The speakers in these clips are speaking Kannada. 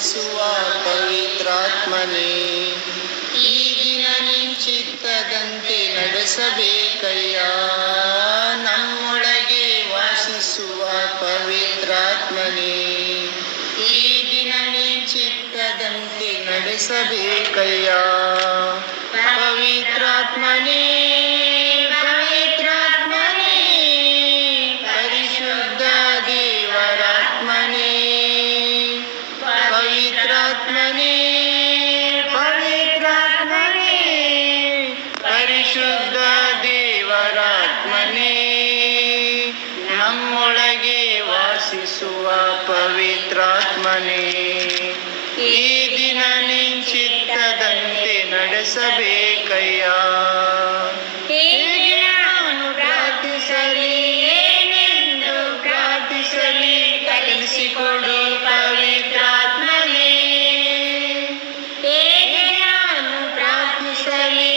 ವಾಸಿಸುವ ಪವಿತ್ರಾತ್ಮನೇ, ಈ ದಿನ ನಿಂಚಿತ್ತದಂತೆ ನಡೆಸಬೇಕಯ್ಯ. ನಮ್ಮೊಳಗೆ ವಾಸಿಸುವ ಪವಿತ್ರಾತ್ಮನೇ, ಈ ದಿನ ನಿಂಚಿತ್ತದಂತೆ ನಡೆಸಬೇಕಯ್ಯ. ಪವಿತ್ರಾತ್ಮನೇ, ಪವಿತ್ರಾತ್ಮನೇ, ಪರಿಶುದ್ಧ ದೇವರಾತ್ಮನೇ, ಪವಿತ್ರಾತ್ಮನೇ, ಪವಿತ್ರಾತ್ಮನೇ, ಪರಿಶುದ್ಧ ದೇವರಾತ್ಮನೇ, ನಮ್ಮೊಳಗೆ ವಾಸಿಸುವ ಪವಿತ್ರಾತ್ಮನೇ, ಈ ದಿನ ನಿಂಚಿತ್ತದಂತೆ ನಡೆಸಬೇಕಯ್ಯ. ಹೇಗೆ ನಾನು ಪ್ರಾರ್ಥಿಸಲಿ, ಏನೆಂದು ಪ್ರಾರ್ಥಿಸಲಿ, ಕಲಿಸಿಕೊಡು ಪವಿತ್ರಾತ್ಮನೇ. ಹೇಗೆ ನಾನು ಪ್ರಾರ್ಥಿಸಲಿ,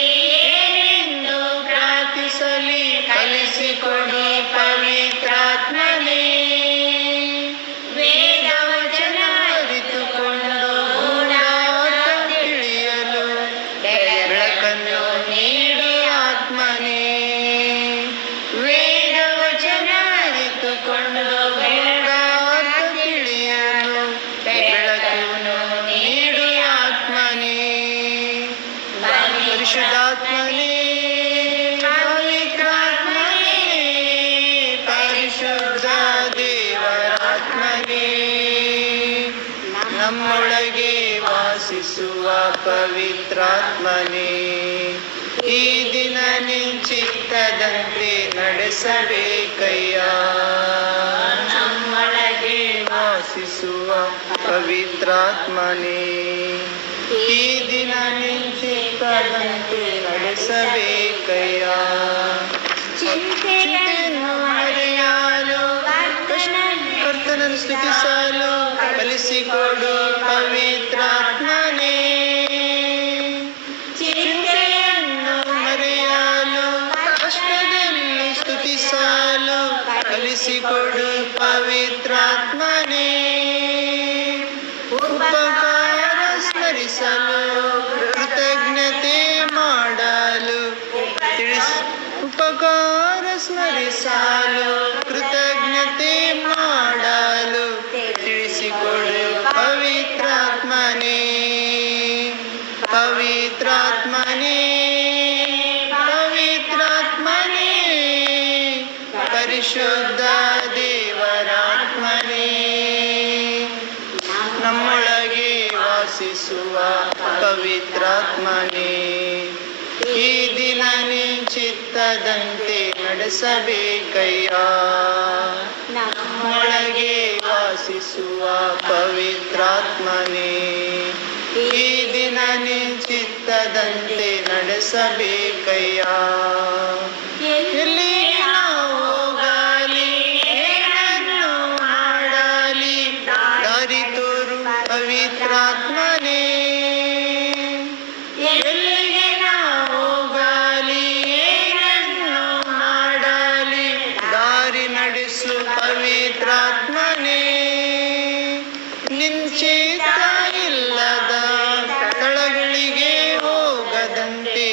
ಏನೆಂದು ಪ್ರಾರ್ಥಿಸಲಿ, ಕಲಿಸಿಕೊಡು ಪವಿತ್ರಾತ್ಮನೇ. ವೇದವಚನ ಅರಿತುಕೊಂಡು ಗೂಢಾರ್ಥ ತಿಳಿಯಲು ಬೆಳಕನ್ನು ನೀಡು ಆತ್ಮನೇ. ವೇದವಚನ ಅರಿತುಕೊಂಡು ಗೂಢಾರ್ಥ ತಿಳಿಯಲು ಬೆಳಕನ್ನು ನೀಡು ಆತ್ಮನೇ. ಪರಿಶುದ್ಧಾತ್ಮನೇ, ಪವಿತ್ರಾತ್ಮನೇ, ಪರಿಶುದ್ಧ ದೇವರಾತ್ಮನೇ, ನಮ್ಮೊಳಗೆ ವಾಸಿಸುವ ಪವಿತ್ರಾತ್ಮನೇ, ಈ ದಿನ ನಿಂಚಿತ್ತದಂತೆ ನಡೆಸಬೇಕಯ್ಯ. ನಮ್ಮೊಳಗೆ ವಾಸಿಸುವ ಪವಿತ್ರಾತ್ಮನೇ, ಈ ದಿನ ನಿಂಚಿತ್ತದಂತೆ ನಡೆಸಬೇಕಯ್ಯ. ಚಿಂತೆಯನ್ನು ಮರೆಯಲು, ಕರ್ತನನ್ನು ಸ್ತುತಿಸಲು ಕಲಿಸಿಕೊಡು ಪವಿತ್ರಾತ್ಮನೇ. ಚಿಂತೆಯನ್ನು ಮರೆಯಲು, ಕಷ್ಟದಲ್ಲಿ ಸ್ತುತಿಸಲು ಕಲಿಸಿಕೊಡು ಪವಿತ್ರಾತ್ಮನೇ. ಉಪಕಾರ ಸ್ಮರಿಸಲು, ಕೃತಜ್ಞತೆ ಮಾಡಲು ಉಪಕಾರ ಸ್ಮರಿಸಲು, ಕೃತಜ್ಞತೆ ಮಾಡಲು ತಿಳಿಸಿಕೊಡು ಪವಿತ್ರಾತ್ಮನೇ. ಪವಿತ್ರಾತ್ಮನೇ, ಪವಿತ್ರಾತ್ಮನೇ, ಪರಿಶುದ್ಧ ದೇವರಾತ್ಮನೇ, ನಮ್ಮೊಳಗೆ ವಾಸಿಸುವ ಪವಿತ್ರಾತ್ಮನೇ, ಈ ದಿನ ನಿಂಚಿತ್ತದಂತೆ ನಡೆಸಬೇಕಯ್ಯ. ನಮ್ಮೊಳಗೆ ವಾಸಿಸುವ ಪವಿತ್ರಾತ್ಮನೇ, ಈ ದಿನ ನಿಂಚಿತ್ತದಂತೆ ನಡೆಸಬೇಕಯ್ಯ. ಎಲ್ಲಿ ನಾವು ಹೋಗಲಿ, ಏನನ್ನು ಮಾಡಲಿ, ದಾರಿ ತೋರು ಪವಿತ್ರಾತ್ಮನೇ. ಎಲ್ಲಿಗೆ ನಾವು ಹೋಗಲಿ, ಏನನ್ನು ಮಾಡಲಿ, ದಾರಿ ನಡೆಸು ಪವಿತ್ರಾತ್ಮನೇ. ನಿಂಚಿತ ಇಲ್ಲದ ಸ್ಥಳಗಳಿಗೆ ಹೋಗದಂತೆ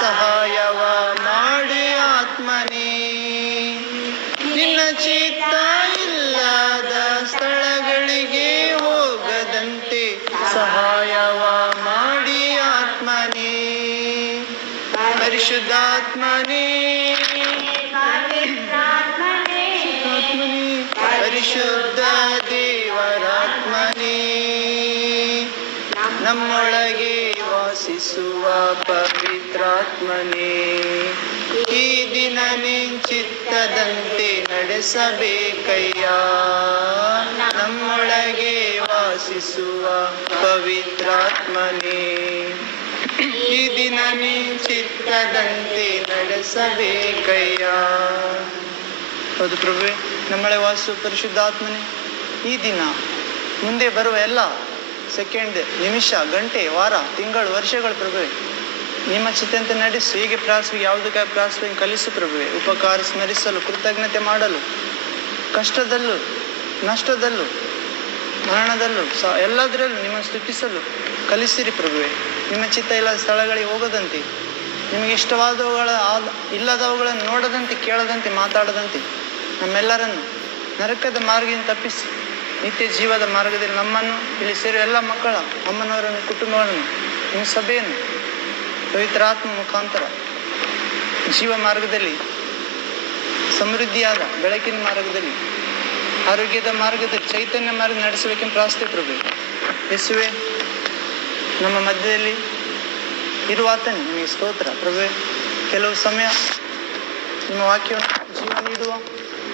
ಸಹಾಯವ ಮಾಡಿ ಆತ್ಮನೇ. ನಿನ್ನ ಚಿತ್ತ ಇಲ್ಲದ ಸ್ಥಳಗಳಿಗೆ ಹೋಗದಂತೆ ಸಹಾಯವ ಮಾಡಿ ಆತ್ಮನೇ. ಪರಿಶುದ್ಧಾತ್ಮನೇ, ಪರಿಶುದ್ಧ ದೇವರಾತ್ಮನೇ, ನಮ್ಮೊಳಗೆ ವಾಸಿಸುವ ಪವಿತ್ರಾತ್ಮನೇ, ಈ ದಿನ ನಿಂಚಿತ್ತದಂತೆ ನಡೆಸಬೇಕಯ್ಯ. ನಮ್ಮೊಳಗೆ ವಾಸಿಸುವ ಪವಿತ್ರಾತ್ಮನೇ, ಈ ದಿನ ನಿಂಚಿತ್ತದಂತೆ ನಡೆಸಬೇಕಯ್ಯ. ಹೌದು ಪ್ರಭುವೆ, ನಮ್ಮೊಳಗೆ ವಾಸಿಸುವ ಪರಿಶುದ್ಧಾತ್ಮನೇ, ಈ ದಿನ ಮುಂದೆ ಬರುವ ಎಲ್ಲ ಸೆಕೆಂಡ್, ನಿಮಿಷ, ಗಂಟೆ, ವಾರ, ತಿಂಗಳು, ವರ್ಷಗಳು ಪ್ರಭುವೆ ನಿಮ್ಮ ಚಿತ್ತಂತೆ ನಡೆಸು. ಹೀಗೆ ಪ್ರಾರ್ಥಿಸಿ ಯಾವುದಕ್ಕಾಗಿ ಪ್ರಾರ್ಥಿಸಿ ಕಲಿಸು ಪ್ರಭುವೆ. ಉಪಕಾರ ಸ್ಮರಿಸಲು, ಕೃತಜ್ಞತೆ ಮಾಡಲು, ಕಷ್ಟದಲ್ಲೂ ನಷ್ಟದಲ್ಲೂ ಮರಣದಲ್ಲೂ ಎಲ್ಲದರಲ್ಲೂ ನಿಮ್ಮನ್ನು ಸ್ತುತಿಸಲು ಕಲಿಸಿರಿ ಪ್ರಭುವೆ. ನಿಮ್ಮ ಚಿತ್ತ ಇಲ್ಲದ ಸ್ಥಳಗಳಿಗೆ ಹೋಗದಂತೆ, ನಿಮಗೆ ಇಷ್ಟವಾದವುಗಳ ಇಲ್ಲದವುಗಳನ್ನು ನೋಡದಂತೆ, ಕೇಳದಂತೆ, ಮಾತಾಡದಂತೆ ನಮ್ಮೆಲ್ಲರನ್ನು ನರಕದ ಮಾರ್ಗದಿಂದ ತಪ್ಪಿಸಿ ನಿತ್ಯ ಜೀವದ ಮಾರ್ಗದಲ್ಲಿ ನಮ್ಮನ್ನು, ಇಲ್ಲಿ ಸೇರುವ ಎಲ್ಲ ಮಕ್ಕಳ ಅಮ್ಮನವರನ್ನು, ಕುಟುಂಬಗಳನ್ನು, ನಿಮ್ಮ ಸಭೆಯನ್ನು ಪವಿತ್ರಾತ್ಮ ಮುಖಾಂತರ ಜೀವ ಮಾರ್ಗದಲ್ಲಿ, ಸಮೃದ್ಧಿಯಾದ ಬೆಳಕಿನ ಮಾರ್ಗದಲ್ಲಿ, ಆರೋಗ್ಯದ ಮಾರ್ಗದಲ್ಲಿ, ಚೈತನ್ಯ ಮಾರ್ಗ ನಡೆಸಬೇಕೆಂದು ಪ್ರಾರ್ಥನೆ ಪ್ರಭು. ಯೇಸುವೆ, ನಮ್ಮ ಮಧ್ಯದಲ್ಲಿ ಇರುವಾತನೇ ನಿಮಗೆ ಸ್ತೋತ್ರ ಪ್ರಭುವೆ. ಕೆಲವು ಸಮಯ ನಿಮ್ಮ ವಾಕ್ಯವನ್ನು ಜೀವ ನೀಡುವ,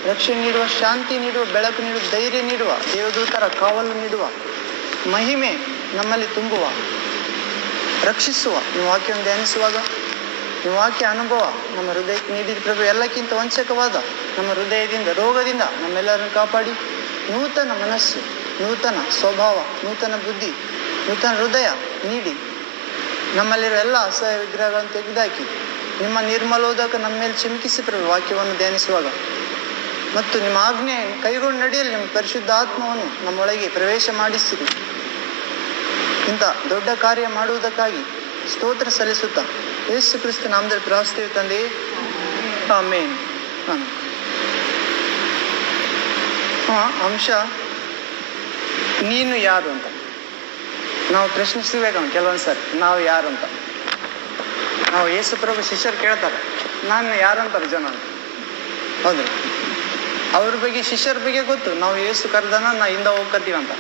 ರಕ್ಷಣೆ ನೀಡುವ, ಶಾಂತಿ ನೀಡುವ, ಬೆಳಕು ನೀಡುವ, ಧೈರ್ಯ ನೀಡುವ, ದೇವದೂತರ ಕಾವಲು ನೀಡುವ, ಮಹಿಮೆ ನಮ್ಮಲ್ಲಿ ತುಂಬುವ, ರಕ್ಷಿಸುವ ನಿಮ್ಮ ವಾಕ್ಯವನ್ನು ಧ್ಯಾನಿಸುವಾಗ ನಿಮ್ಮ ವಾಕ್ಯ ಅನುಭವ ನಮ್ಮ ಹೃದಯಕ್ಕೆ ನೀಡಿದ ಪ್ರಭು. ಎಲ್ಲಕ್ಕಿಂತ ವಂಚಕವಾದ ನಮ್ಮ ಹೃದಯದಿಂದ, ರೋಗದಿಂದ ನಮ್ಮೆಲ್ಲರನ್ನು ಕಾಪಾಡಿ ನೂತನ ಮನಸ್ಸು, ನೂತನ ಸ್ವಭಾವ, ನೂತನ ಬುದ್ಧಿ, ನೂತನ ಹೃದಯ ನೀಡಿ ನಮ್ಮಲ್ಲಿರುವ ಎಲ್ಲ ಅಸಹ್ಯ ವಿಗ್ರಹಗಳನ್ನು ತೆಗೆದುಹಾಕಿ ನಿಮ್ಮ ನಿರ್ಮಲೋದಕ ನಮ್ಮ ಮೇಲೆ ಚಿಮುಕಿಸಿ ಪ್ರಭು. ವಾಕ್ಯವನ್ನು ಧ್ಯಾನಿಸುವಾಗ ಮತ್ತು ನಿಮ್ಮ ಆಜ್ಞೆ ಕೈಗೊಂಡು ನಡೆಯಲು ನಿಮ್ಮ ಪರಿಶುದ್ಧ ಆತ್ಮವನ್ನು ನಮ್ಮೊಳಗೆ ಪ್ರವೇಶ ಮಾಡಿಸಿರಿ. ಇಂಥ ದೊಡ್ಡ ಕಾರ್ಯ ಮಾಡುವುದಕ್ಕಾಗಿ ಸ್ತೋತ್ರ ಸಲ್ಲಿಸುತ್ತಾ ಯೇಸು ಕ್ರಿಸ್ತ ನಾಮದಲ್ಲಿ ಪ್ರಾರ್ಥಿಸುತ್ತೇವೆ ತಂದೆಯೇ, ಆಮೇನ್. ಅಂಶ ನೀನು ಯಾರು ಅಂತ ನಾವು ಪ್ರಶ್ನಿಸಬೇಕು ಕೆಲವೊಂದ್ಸರಿ. ನಾವು ಯಾರು ಅಂತ ನಾವು ಯೇಸು ಪ್ರಭು ಶಿಷ್ಯರು ಕೇಳ್ತಾರೆ, ನಾನು ಯಾರಂತಾರೆ ಜನ ಅಂತ. ಹೌದು, ಅವ್ರ ಬಗ್ಗೆ, ಶಿಷ್ಯರ ಬಗ್ಗೆ ಗೊತ್ತು, ನಾವು ಯೇಸು ಕರೆದನ ನಾ ಹಿಂದೆ ಹೋಗ್ಕತ್ತೀವಿ ಅಂತ.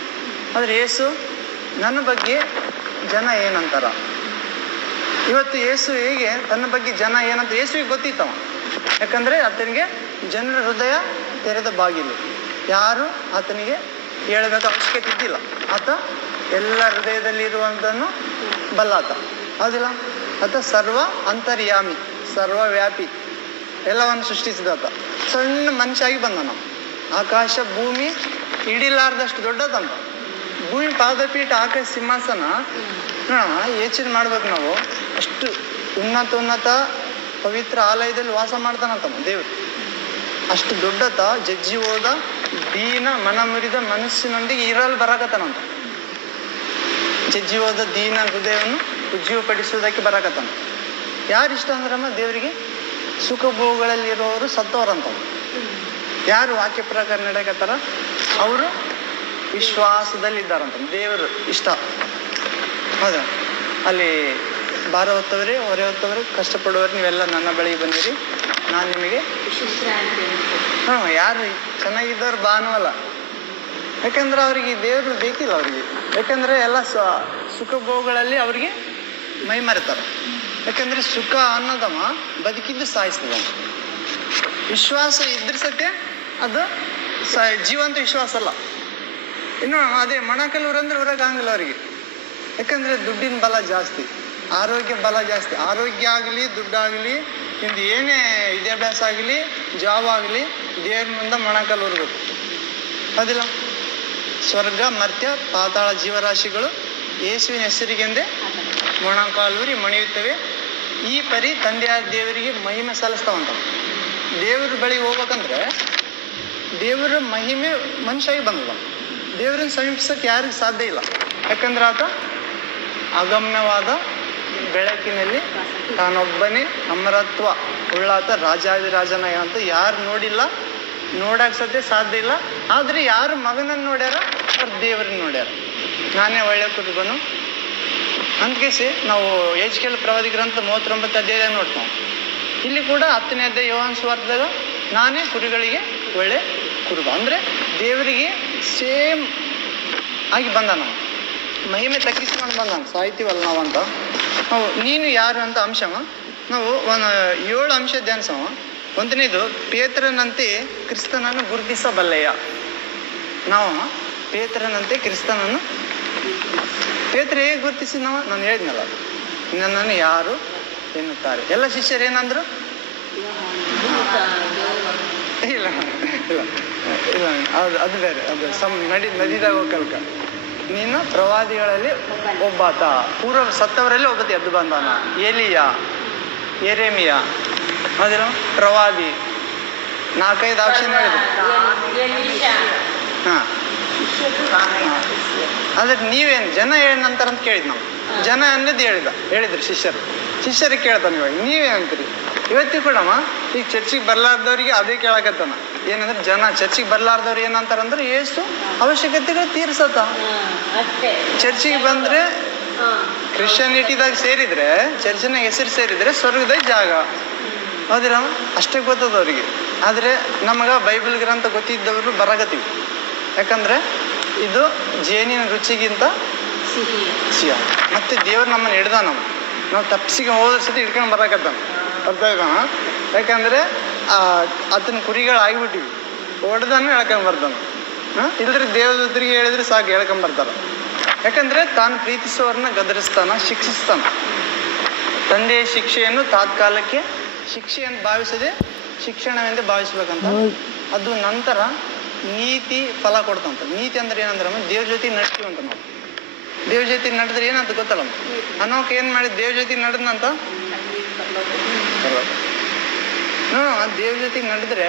ಆದರೆ ಯೇಸು ನನ್ನ ಬಗ್ಗೆ ಜನ ಏನಂತಾರ. ಇವತ್ತು ಯೇಸು ಹೇಗೆ ತನ್ನ ಬಗ್ಗೆ ಜನ ಏನಂತ ಯೇಸುವಿಗೆ ಗೊತ್ತಿತ್ತವ. ಯಾಕಂದರೆ ಆತನಿಗೆ ಜನರ ಹೃದಯ ತೆರೆದ ಬಾಗಿಲು, ಯಾರು ಆತನಿಗೆ ಹೇಳಬೇಕು ಅವಶ್ಯಕತೆ ಇದ್ದಿಲ್ಲ. ಆತ ಎಲ್ಲ ಹೃದಯದಲ್ಲಿರುವಂಥನ್ನು ಬಲ್ಲಾತ, ಹೌದಿಲ್ಲ? ಆತ ಸರ್ವ ಅಂತರ್ಯಾಮಿ, ಸರ್ವವ್ಯಾಪಿ, ಎಲ್ಲವನ್ನು ಸೃಷ್ಟಿಸಿದಾತ. ಸಣ್ಣ ಮನುಷ್ಯಾಗಿ ಬಂದ ನಾವು. ಆಕಾಶ ಭೂಮಿ ಹಿಡಿಲಾರ್ದಷ್ಟು ದೊಡ್ಡದಂತ. ಭೂಮಿ ಪಾದಪೀಠ, ಆಕಾಶ ಸಿಂಹಾಸನ ಯೋಚನೆ ಮಾಡ್ಬೇಕು ನಾವು. ಅಷ್ಟು ಉನ್ನತ ಪವಿತ್ರ ಆಲಯದಲ್ಲಿ ವಾಸ ಮಾಡ್ತಾನಂತ ದೇವರು. ಅಷ್ಟು ದೊಡ್ಡತ ಜಜ್ಜಿ ಹೋದ ದೀನ ಮನ ಮುರಿದ ಮನಸ್ಸಿನೊಂದಿಗೆ ಇರಲು ಬರಾಕತ್ತಾನಂತ. ಜಜ್ಜಿ ಹೋದ ದೀನ ಹೃದಯವನ್ನು ಉಜ್ಜೀವಪಡಿಸುವುದಕ್ಕೆ ಬರಾಕತ್ತಾನ. ಯಾರು ಇಷ್ಟ ಅಂದ್ರಮ್ಮ ದೇವರಿಗೆ? ಸುಖ ಭೋಗಗಳಲ್ಲಿರುವವರು ಸತ್ತವರಂತ. ಯಾರು ವಾಕ್ಯ ಪ್ರಕಾರ ನಡೆಯಕತ್ತಾರ ಅವರು ವಿಶ್ವಾಸದಲ್ಲಿದ್ದಾರಂತ. ದೇವರು ಇಷ್ಟ. ಹೌದಾ? ಅಲ್ಲಿ ಭಾರ ಹೊತ್ತವರೇ, ಹೊರೆ ಹೊತ್ತವರೇ, ಕಷ್ಟಪಡುವವರು ನೀವೆಲ್ಲ ನನ್ನ ಬಳಿಗೆ ಬಂದಿರಿ, ನಾನು ನಿಮಗೆ ಯಾರು ಚೆನ್ನಾಗಿದ್ದವ್ರು ಬಾನುವಲ್ಲ. ಯಾಕಂದ್ರೆ ಅವ್ರಿಗೆ ದೇವರು ಬೇಕಿಲ್ಲ ಅವ್ರಿಗೆ. ಯಾಕಂದ್ರೆ ಎಲ್ಲ ಸುಖ ಭೋಗಗಳಲ್ಲಿ ಅವ್ರಿಗೆ ಮೈ ಮರೆತಾರೆ. ಯಾಕಂದ್ರೆ ಸುಖ ಅನ್ನೋದವ ಬದುಕಿದ್ದು ಸಾಯಿಸ್ತದ. ವಿಶ್ವಾಸ ಇದ್ರ ಸತ್ಯ ಅದು ಜೀವಂತ ವಿಶ್ವಾಸ ಅಲ್ಲ. ಇನ್ನು ಅದೇ ಮೊಣಕಲ್ಲೂರಂದ್ರೆ ಹೊರಗೆ ಆಗಂಗಿಲ್ಲ ಅವರಿಗೆ. ಯಾಕಂದ್ರೆ ದುಡ್ಡಿನ ಬಲ ಜಾಸ್ತಿ, ಆರೋಗ್ಯ ಬಲ ಜಾಸ್ತಿ. ಆರೋಗ್ಯ ಆಗಲಿ, ದುಡ್ಡಾಗಲಿ, ನಿಮ್ದು ಏನೇ ವಿದ್ಯಾಭ್ಯಾಸ ಆಗಲಿ, ಜಾಬ್ ಆಗಲಿ, ದೇವ್ರ ಮುಂದೆ ಮೊಣಕಲ್ಲೂರ್ಬೇಕು, ಅದಿಲ್ಲ? ಸ್ವರ್ಗ, ಮರ್ತ್ಯ, ಪಾತಾಳ ಜೀವರಾಶಿಗಳು ಯೇಸುವಿನ ಹೆಸರಿಗೆಂದೇ ಮೊಣಕಾಲೂರಿ ಮಣಿಯುತ್ತವೆ. ಈ ಪರಿ ತಂದೆಯಾದ ದೇವರಿಗೆ ಮಹಿಮೆ ಸಲ್ಲಿಸ್ತಾವಂತ. ದೇವ್ರ ಬಳಿಗೆ ಹೋಗ್ಬೇಕಂದ್ರೆ ದೇವರ ಮಹಿಮೆ ಮನುಷ್ಯಾಗಿ ಬಂದದ. ದೇವರನ್ನ ಸಮೀಪಿಸಕ್ಕೆ ಯಾರಿಗೂ ಸಾಧ್ಯ ಇಲ್ಲ. ಯಾಕಂದ್ರೆ ಆತ ಅಗಮ್ಯವಾದ ಬೆಳಕಿನಲ್ಲಿ ತಾನೊಬ್ಬನೇ ಅಮರತ್ವ ಉಳ್ಳಾತ ರಾಜಾದಿರಾಜನ ಅಂತ ಯಾರು ನೋಡಿಲ್ಲ, ನೋಡಕ್ ಸತ್ಯ ಸಾಧ್ಯ ಇಲ್ಲ. ಆದ್ರೆ ಯಾರು ಮಗನನ್ನು ನೋಡ್ಯಾರ ಅವ್ರು ದೇವರನ್ನ ನೋಡ್ಯಾರ. ನಾನೇ ಒಳ್ಳೆ ಕುರುಬನು ಅಂದ್ಕೇಸಿ ನಾವು ಯೆಹೆಜ್ಕೇಲ ಪ್ರವಾದಿ ಗ್ರಂಥ 39 ಅಧ್ಯಾಯದಾಗ ನೋಡ್ತಾವೆ. ಇಲ್ಲಿ ಕೂಡ 10ನೇ ಅಧ್ಯಾಯ ಯೋಹಾನ ಸುವಾರ್ತೆದಾಗ ನಾನೇ ಕುರಿಗಳಿಗೆ ಒಳ್ಳೆ ಕುರುಬ ಅಂದ್ರೆ ದೇವರಿಗೆ ಸೇಮ್ ಆಗಿ ಬಂದ. ನಾವು ಮಹಿಮೆ ತಗ್ಗಿಸ್ಕೊಂಡು ಬಂದಾನ. ಸಾಯ್ತೀವಲ್ಲ ನಾವಂತ. ನಾವು ನೀನು ಯಾರು ಅಂತ ಅಂಶವ ನಾವು 7 ಅಂಶ ಧ್ಯಾನಿಸವ. 1ನೇದು, ಪೇತ್ರನಂತೆ ಕ್ರಿಸ್ತನನ್ನು ಗುರುತಿಸಬಲ್ಲೆಯ. ನಾವು ಪೇತ್ರನಂತೆ ಕ್ರಿಸ್ತನನ್ನು ಪೇತ್ರ ಹೇಗೆ ಗುರುತಿಸಿ ನಾನು ಹೇಳಿದ್ನಲ್ಲ, ನನ್ನನ್ನು ಯಾರು ಎನ್ನುತ್ತಾರೆ. ಎಲ್ಲ ಶಿಷ್ಯರು ಏನಂದ್ರು? ಇಲ್ಲ ಇಲ್ಲ ಇಲ್ಲ, ಅದು ಬೇರೆ. ಅದು ನದಿದಾಗ ಹೋಗಲ್ಕ. ನೀನು ಪ್ರವಾದಿಗಳಲ್ಲಿ ಒಬ್ಬಾತ, ಪೂರ್ವ ಸತ್ತವರಲ್ಲಿ ಒಬ್ಬತಿ ಎದ್ದು ಬಂದಾನ. ಎಲಿಯ, ಯೆರೆಮೀಯ, ಅದೇನು ಪ್ರವಾದಿ, 4-5 ಆಪ್ಷನ್ ಹೇಳಿದ್ರು. ಆದ್ರೆ ನೀವೇನು ಜನ ಏನಂತಾರ ಅಂತ ಕೇಳಿದ್ ನಾವು. ಜನ ಅನ್ನೋದು ಹೇಳಿದ್ರು ಶಿಷ್ಯರಿಗೆ ಕೇಳ್ತಾನೆ. ಇವಾಗ ನೀವೇನಂತೀರಿ? ಇವತ್ತಿಗೂ ಕೂಡಮ್ಮ ಈಗ ಚರ್ಚಿಗೆ ಬರ್ಲಾರ್ದವ್ರಿಗೆ ಅದೇ ಕೇಳಕತ್ತಾನ. ಏನಂದ್ರೆ ಜನ ಚರ್ಚಿಗೆ ಬರ್ಲಾರ್ದವ್ರು ಏನಂತಾರಂದ್ರೆ ಏಸು ಅವಶ್ಯಕತೆಗಳು ತೀರ್ಸತ್ತ. ಚರ್ಚಿಗೆ ಬಂದ್ರೆ ಕ್ರಿಶ್ಚಿಯಾನಿಟಿದಾಗ ಸೇರಿದ್ರೆ, ಚರ್ಚಿನ ಹೆಸರು ಸೇರಿದ್ರೆ ಸ್ವರ್ಗದಾಗ ಜಾಗ. ಹೌದಿಲ್ಲ? ಅಷ್ಟೇ ಗೊತ್ತದ ಅವ್ರಿಗೆ. ಆದ್ರೆ ನಮಗ ಬೈಬಲ್ ಗ್ರಂಥ ಗೊತ್ತಿದ್ದವರು ಬರಾಕತ್ತೀವಿ. ಯಾಕಂದ್ರೆ ಇದು ಜೇನಿನ ರುಚಿಗಿಂತ ಸಿಹಿಯ. ಮತ್ತೆ ದೇವ್ರು ನಮ್ಮನ್ನು ಹಿಡ್ದ. ನಾವು ತಪ್ಸಿಗೆ ಹೋದ್ರ ಸತಿ ಹಿಡ್ಕೊಂಡು ಬರಾಕತ್ತಾನ. ಅರ್ಥ ಆಯ್ತಾ? ಯಾಕಂದ್ರೆ ಆತನ ಕುರಿಗಳು ಆಗಿಬಿಟ್ಟಿವಿ. ಹೊಡೆದಾನು ಹೇಳ್ಕೊಂಡ್ ಬರ್ತಾನ. ಇಲ್ದ್ರೆ ದೇವದೂತರಿಗೆ ಹೇಳಿದ್ರೆ ಸಾಕು, ಹೇಳ್ಕೊಂಡ್ ಬರ್ತಾರ. ಯಾಕಂದ್ರೆ ತಾನು ಪ್ರೀತಿಸುವವ್ರನ್ನ ಗದರಿಸ್ತಾನ, ಶಿಕ್ಷಿಸ್ತಾನ. ತಂದೆಯ ಶಿಕ್ಷೆಯನ್ನು ತಾತ್ಕಾಲಕ್ಕೆ ಶಿಕ್ಷೆಯನ್ನು ಭಾವಿಸದೆ ಶಿಕ್ಷಣವೆಂದೇ ಭಾವಿಸ್ಬೇಕಂತ. ಅದು ನಂತರ ನೀತಿ ಫಲ ಕೊಡ್ತಂತ. ನೀತಿ ಅಂದ್ರೆ ಏನಂದ್ರೆ ದೇವ್ರ ಜೊತೆ ನಡ್ತೀವಂತ. ನಾವು ದೇವ್ರ ಜೊತೆ ನಡೆದ್ರೆ ಏನಂತ ಗೊತ್ತಲ್ಲ. ಅನ್ನೋಕೆ ಏನ್ ಮಾಡಿ ದೇವ್ರ ಜೊತೆ ನಡೆದಂತ ದೇವ್ರ ಜೊತೆಗೆ ನಡೆದ್ರೆ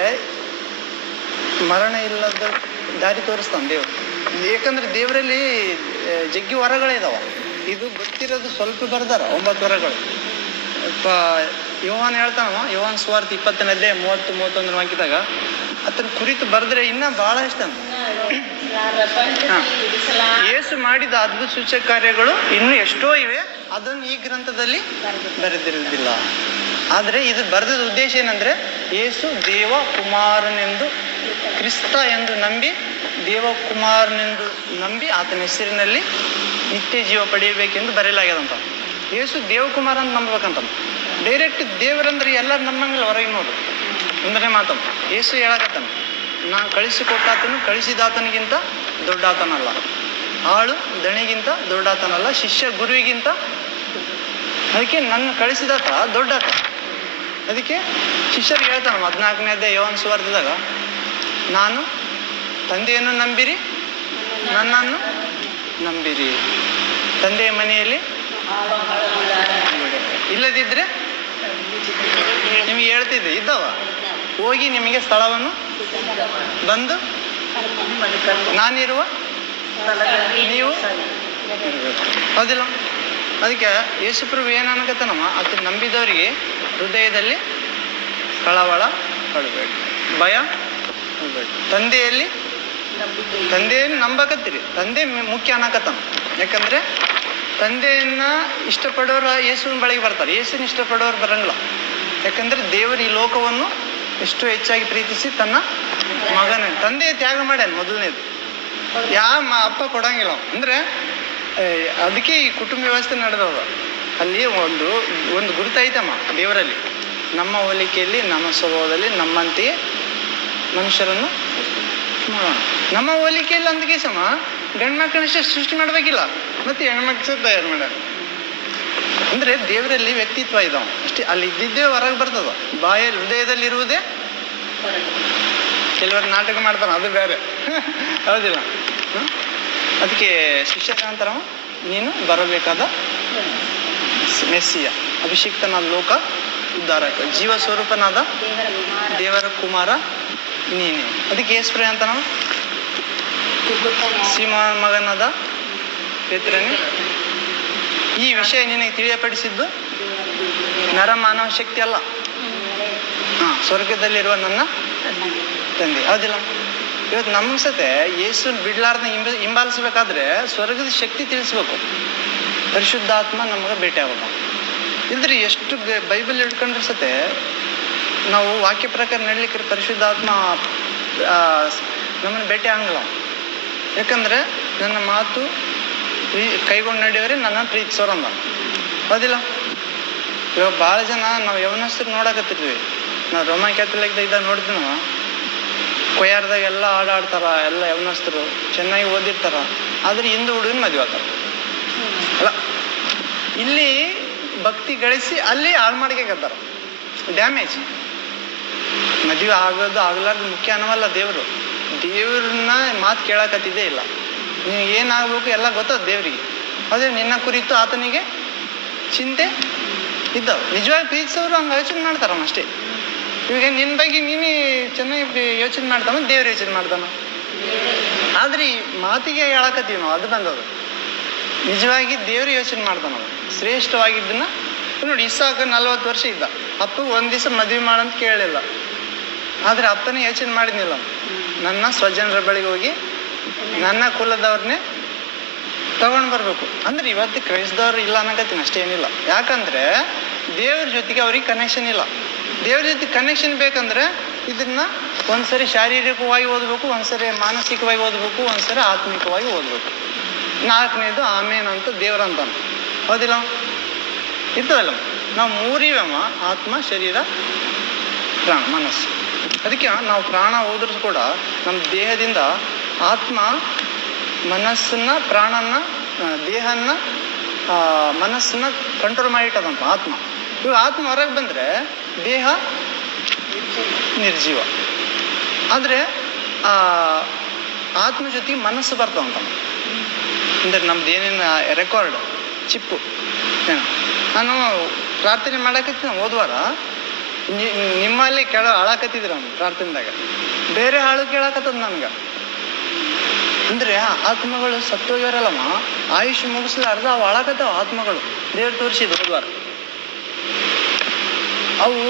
ಮರಣ ಇಲ್ಲದ ದಾರಿ ತೋರಿಸ್ತಾನ ದೇವ್ರು. ಯಾಕಂದ್ರೆ ದೇವರಲ್ಲಿ ಜಗ್ಗಿ ವರಗಳಿದಾವ. ಇದು ಗೊತ್ತಿರೋದು ಸ್ವಲ್ಪ ಬರ್ದಾರ, 9 ವರಗಳು. ಯೋಹಾನ್ ಹೇಳ್ತಾನವ, ಯೋಹಾನ್ ಸುವಾರ್ತೆ 20ನೇ 30-31 ವಾಕ್ಯದಾಗ ಅದನ್ನ ಕುರಿತು ಬರೆದ್ರೆ ಇನ್ನ ಬಹಳ ಇಷ್ಟ. ಯೇಸು ಮಾಡಿದ ಅದ್ಭುತ ಸೂಚಕ ಕಾರ್ಯಗಳು ಇನ್ನೂ ಎಷ್ಟೋ ಇವೆ, ಅದನ್ನು ಈ ಗ್ರಂಥದಲ್ಲಿ ಬರೆದಿರುವುದಿಲ್ಲ. ಆದ್ರೆ ಇದು ಬರೆದ ಉದ್ದೇಶ ಏನಂದ್ರೆ ಯೇಸು ದೇವಕುಮಾರನೆಂದು, ಕ್ರಿಸ್ತ ಎಂದು ನಂಬಿ, ದೇವಕುಮಾರನೆಂದು ನಂಬಿ ಆತನ ಹೆಸರಿನಲ್ಲಿ ನಿತ್ಯ ಜೀವ ಪಡೆಯಬೇಕೆಂದು ಬರೆಯಲಾಗ್ಯದಂತ. ಯೇಸು ದೇವಕುಮಾರ ಅಂತ ನಂಬಬೇಕಂತ. ಡೈರೆಕ್ಟ್ ದೇವರಂದ್ರೆ ಎಲ್ಲರೂ ನಮ್ಮಂಗಿಲ್ಲ, ಹೊರಗೆ ನೋಡು. ಒಂದನೇ ಮಾತಮ್ಮ ಯೇಸು ಹೇಳಕತ್ತಾನ, ನಾನು ಕಳಿಸಿಕೊಟ್ಟಾತನು ಕಳಿಸಿದಾತನಿಗಿಂತ ದೊಡ್ಡಾತನಲ್ಲ, ಆಳು ದಣಿಗಿಂತ ದೊಡ್ಡಾತನಲ್ಲ, ಶಿಷ್ಯ ಗುರುವಿಗಿಂತ. ಅದಕ್ಕೆ ನನ್ನ ಕಳಿಸಿದಾತ ದೊಡ್ಡಾತ. ಅದಕ್ಕೆ ಶಿಷ್ಯರಿಗೆ ಹೇಳ್ತಾನ 14ನೇ ಯೋಹಾನ್ ಸುವಾರ್ತೆದಾಗ, ನಾನು ತಂದೆಯನ್ನು ನಂಬಿರಿ, ನನ್ನನ್ನು ನಂಬಿರಿ. ತಂದೆಯ ಮನೆಯಲ್ಲಿ ಇಲ್ಲದಿದ್ರೆ ನಿಮಗೆ ಹೇಳ್ತಿದ್ದೆ ಇದ್ದವ, ಹೋಗಿ ನಿಮಗೆ ಸ್ಥಳವನ್ನು ಬಂದು ನಾನಿರುವ ನೀವು. ಹೌದಿಲ್ಲ? ಅದಕ್ಕೆ ಯೇಸುಪ್ರಭು ಏನು ಅನ್ಕತ್ತಾನಮ್ಮ, ಅದನ್ನ ನಂಬಿದವರಿಗೆ ಹೃದಯದಲ್ಲಿ ಕಳವಳ ಪಡಬೇಡಿ, ಭಯ ಪಡಬೇಡಿ. ತಂದೆಯನ್ನು ನಂಬಕತ್ತೀರಿ, ತಂದೆ ಮುಖ್ಯ ಅನ್ನಕತ್ತಾನ. ಯಾಕಂದ್ರೆ ತಂದೆಯನ್ನ ಇಷ್ಟಪಡೋರು ಯೇಸುವಿನ ಬಳಿಗೆ ಬರ್ತಾರೆ, ಯೇಸುವಿನ ಇಷ್ಟಪಡೋರು ಬರಂಗಿಲ್ಲ. ಯಾಕಂದ್ರೆ ದೇವರು ಈ ಲೋಕವನ್ನು ಎಷ್ಟು ಹೆಚ್ಚಾಗಿ ಪ್ರೀತಿಸಿ ತನ್ನ ಮಗನ ತಂದೆ ತ್ಯಾಗ ಮಾಡ್ಯಾನ. ಮೊದಲನೇದು ಅಪ್ಪ ಕೊಡಂಗಿಲ್ಲ. ಅಂದ್ರೆ ಅದಕ್ಕೆ ಈ ಕುಟುಂಬ ವ್ಯವಸ್ಥೆ ನಡೆದವ. ಅಲ್ಲಿ ಒಂದು ಗುರುತೈತಮ್ಮ ದೇವರಲ್ಲಿ, ನಮ್ಮ ಹೋಲಿಕೆಯಲ್ಲಿ ನಮ್ಮ ಸ್ವಭಾವದಲ್ಲಿ ನಮ್ಮಂತೆಯೇ ಮನುಷ್ಯರನ್ನು ಮಾಡೋಣ. ನಮ್ಮ ಹೋಲಿಕೆಯಲ್ಲಿ ಅಂದಕೇಸಮ್ಮ ಗಂಡು ಮಕ್ಕಳಷ್ಟೇ ಸೃಷ್ಟಿ ಮಾಡ್ಬೇಕಿಲ್ಲ, ಮತ್ತೆ ಹೆಣ್ಮಕ್ಳು ತಯಾರು ಮಾಡ್ಯಾರ. ಅಂದ್ರೆ ದೇವರಲ್ಲಿ ವ್ಯಕ್ತಿತ್ವ ಇದಾವ ಅಷ್ಟೇ. ಅಲ್ಲಿ ಇದ್ದಿದ್ದೇ ಹೊರಗೆ ಬರ್ತದ, ಬಾಯಲ್ಲಿ ಹೃದಯದಲ್ಲಿ ಇರುವುದೇ. ಕೆಲವರು ನಾಟಕ ಮಾಡ್ತಾರ, ಅದು ಬೇರೆ. ಹೌದಿಲ್ಲ? ಅದಕ್ಕೆ ಶಿಷ್ಯರ ಅಂತಾರ, ನೀನು ಬರಬೇಕಾದ ಮೆಸ್ಸಿಯ, ಅಭಿಷಿಕ್ತನಾದ ಲೋಕ ಉದ್ಧಾರಕ, ಜೀವ ಸ್ವರೂಪನಾದ ದೇವರ ಕುಮಾರ ನೀನೆ. ಅದಕ್ಕೆ ಯೇಸು ಅಂತ ನಾವು ಸೀಮೋನ ಮಗನಾದ ಪೇತ್ರನೇ, ಈ ವಿಷಯ ನಿನಗೆ ತಿಳಿಯಪಡಿಸಿದ್ದು ನರ ಮಾನವ ಶಕ್ತಿ ಅಲ್ಲ, ಸ್ವರ್ಗದಲ್ಲಿರುವ ನನ್ನ ತಂದೆ. ಹೌದಿಲ್ಲ? ಇವತ್ತು ನಮ್ಮ ಸತೆ ಯೇಸುನ್ ಬಿಡ್ಲಾರ್ದ ಹಿಂಬಾಲಿಸ್ಬೇಕಾದ್ರೆ ಸ್ವರ್ಗದ ಶಕ್ತಿ ತಿಳಿಸ್ಬೇಕು. ಪರಿಶುದ್ಧಾತ್ಮ ನಮಗೆ ಭೇಟಿ ಆಗ್ಬೇಕು. ಇಲ್ದ್ರಿ ಎಷ್ಟು ಬೈಬಲ್ ಹಿಡ್ಕೊಂಡ್ರೆ ಸತೆ ನಾವು ವಾಕ್ಯ ಪ್ರಕಾರ ನಡ್ಲಿಕ್ಕೆ ಪರಿಶುದ್ಧಾತ್ಮ ನಮ್ಮನ್ನು ಭೇಟಿ ಆಗಲ್ಲ. ಯಾಕಂದ್ರೆ ನನ್ನ ಮಾತು ಕೈಗೊಂಡು ನಡೆಯವರೇ ನನ್ನ ಪ್ರೀತಿಸೋರಂದ. ಹೌದಿಲ್ಲ? ಇವಾಗ ಭಾಳ ಜನ ನಾವು ಯವನಸ್ಥರು ನೋಡಕತ್ತಿದ್ವಿ. ನಾವು ರೋಮನ್ ಕ್ಯಾಥಲಿಕ್ ಇದ್ದಾಗ ನೋಡ್ತೀವಿ. ನಾವು ಕೊಯ್ಯಾರ್ದಾಗ ಎಲ್ಲ ಆಡ್ತಾರ, ಎಲ್ಲ ಯವನಸ್ಥರು ಚೆನ್ನಾಗಿ ಓದಿರ್ತಾರ. ಆದ್ರೆ ಹಿಂದೂ ಹುಡುಗನ ಮದುವೆ ಆಗ್ತಾರ. ಅಲ್ಲ, ಇಲ್ಲಿ ಭಕ್ತಿ ಗಳಿಸಿ ಅಲ್ಲಿ ಹಾಳು ಮಾಡ್ಕೇಕತ್ತಾರ. ಡ್ಯಾಮೇಜ್. ಮದುವೆ ಆಗೋದು ಆಗ್ಲಾರ್ದು ಮುಖ್ಯ ಅನ್ನವಲ್ಲ. ದೇವ್ರನ್ನ ಮಾತು ಕೇಳಕತ್ತಿದ್ದೇ ಇಲ್ಲ. ನೀವು ಏನಾಗ್ಬೇಕು ಎಲ್ಲ ಗೊತ್ತದ ದೇವ್ರಿಗೆ. ಅದೇ ನಿನ್ನ ಕುರಿತು ಆತನಿಗೆ ಚಿಂತೆ ಇದ್ದಾವ. ನಿಜವಾಗಿ ಪ್ರೀತಿಸೋರು ಹಂಗೆ ಯೋಚನೆ ಮಾಡ್ತಾರ ಅಷ್ಟೇ. ಇವಾಗ ನಿನ್ನ ಬಗ್ಗೆ ನೀನೇ ಚೆನ್ನಾಗಿ ಯೋಚನೆ ಮಾಡ್ತಾನ, ದೇವ್ರ ಯೋಚನೆ ಮಾಡ್ತಾನ. ಆದ್ರೆ ಈ ಮಾತಿಗೆ ಹೇಳಕತ್ತೀವಿ ನಾವು, ಅದು ಬಂದದು. ನಿಜವಾಗಿ ದೇವ್ರು ಯೋಚನೆ ಮಾಡ್ತಾನ ನಾವು ಶ್ರೇಷ್ಠವಾಗಿದ್ದನ್ನ. ನೋಡಿ, ಇಸಾಕ 40 ವರ್ಷ ಇದ್ದ, ಅಪ್ಪ ಒಂದ್ ದಿವಸ ಮದ್ವೆ ಮಾಡಂತ ಕೇಳಲಿಲ್ಲ. ಆದ್ರೆ ಅಪ್ಪನೇ ಯೋಚನೆ ಮಾಡಿದ್ನಿಲ್ಲ, ನನ್ನ ಸ್ವಜನರ ಬಳಿಗೆ ಹೋಗಿ ನನ್ನ ಕುಲದವ್ರನ್ನೇ ತಗೊಂಡ್ ಬರ್ಬೇಕು. ಅಂದ್ರೆ ಇವತ್ತು ಕ್ರೈಸ್ತವ್ರು ಇಲ್ಲ ಅನ್ನಕತ್ತೀನಿ, ಅಷ್ಟೇನಿಲ್ಲ. ಯಾಕಂದ್ರೆ ದೇವ್ರ ಜೊತೆಗೆ ಅವ್ರಿಗೆ ಕನೆಕ್ಷನ್ ಇಲ್ಲ. ದೇವ್ರ ಜೊತೆ ಕನೆಕ್ಷನ್ ಬೇಕಂದ್ರೆ ಇದನ್ನ ಒಂದ್ಸರಿ ಶಾರೀರಿಕವಾಗಿ ಓದ್ಬೇಕು, ಒಂದ್ಸರಿ ಮಾನಸಿಕವಾಗಿ ಓದ್ಬೇಕು, ಒಂದ್ಸರಿ ಆತ್ಮಿಕವಾಗಿ ಓದ್ಬೇಕು. 4ನೇದು ಆಮೇನ್ ಅಂತ ದೇವ್ರಂತಾನ, ಹೌದಿಲ್ಲ? ಇರ್ತದಲ್ಲ, ನಾವು 3 ಆತ್ಮ, ಶರೀರ, ಪ್ರಾಣ, ಮನಸ್ಸು. ಅದಕ್ಕೆ ನಾವು ಪ್ರಾಣ ಹೋದ್ರೂ ಕೂಡ ನಮ್ಮ ದೇಹದಿಂದ ಆತ್ಮ ಮನಸ್ಸನ್ನ, ಪ್ರಾಣನ್ನ, ದೇಹನ್ನ, ಮನಸ್ಸನ್ನ ಕಂಟ್ರೋಲ್ ಮಾಡಿಟ್ಟದಂತ ಆತ್ಮ. ಇವಾಗ ಆತ್ಮ ಹೊರಗೆ ಬಂದ್ರೆ ದೇಹ ನಿರ್ಜೀವ. ಆದ್ರೆ ಆತ್ಮ ಜೊತೆಗೆ ಮನಸ್ಸು ಬರ್ತಾವಂತ. ಅಂದ್ರೆ ನಮ್ದು ಏನೇನು ರೆಕಾರ್ಡ್ ಚಿಪ್ಪು. ನಾನು ಪ್ರಾರ್ಥನೆ ಮಾಡಕತ್ತೀನಿ ಹೋದ್ವಾರ, ನಿಮ್ಮಲ್ಲಿ ಹಾಳಾಕತ್ತಿದ್ರು ಅವ್ನು ಪ್ರಾರ್ಥನೆದಾಗ, ಬೇರೆ ಹಾಳು ಕೇಳಾಕತ್ತದ ನನ್ಗೆ. ಅಂದ್ರೆ ಆತ್ಮಗಳು ಸತ್ತೋಗ್ಯಾರಲ್ಲಮ್ಮ, ಆಯುಷ್ ಮುಗಿಸ್ಲಾರ್ದ ಅವು ಹಾಳಾಕತ್ತಾವ ಆತ್ಮಗಳು. ದೇವ್ರು ತೋರಿಸಿದ್ ಹೋದ್ವಾರ. ಅವು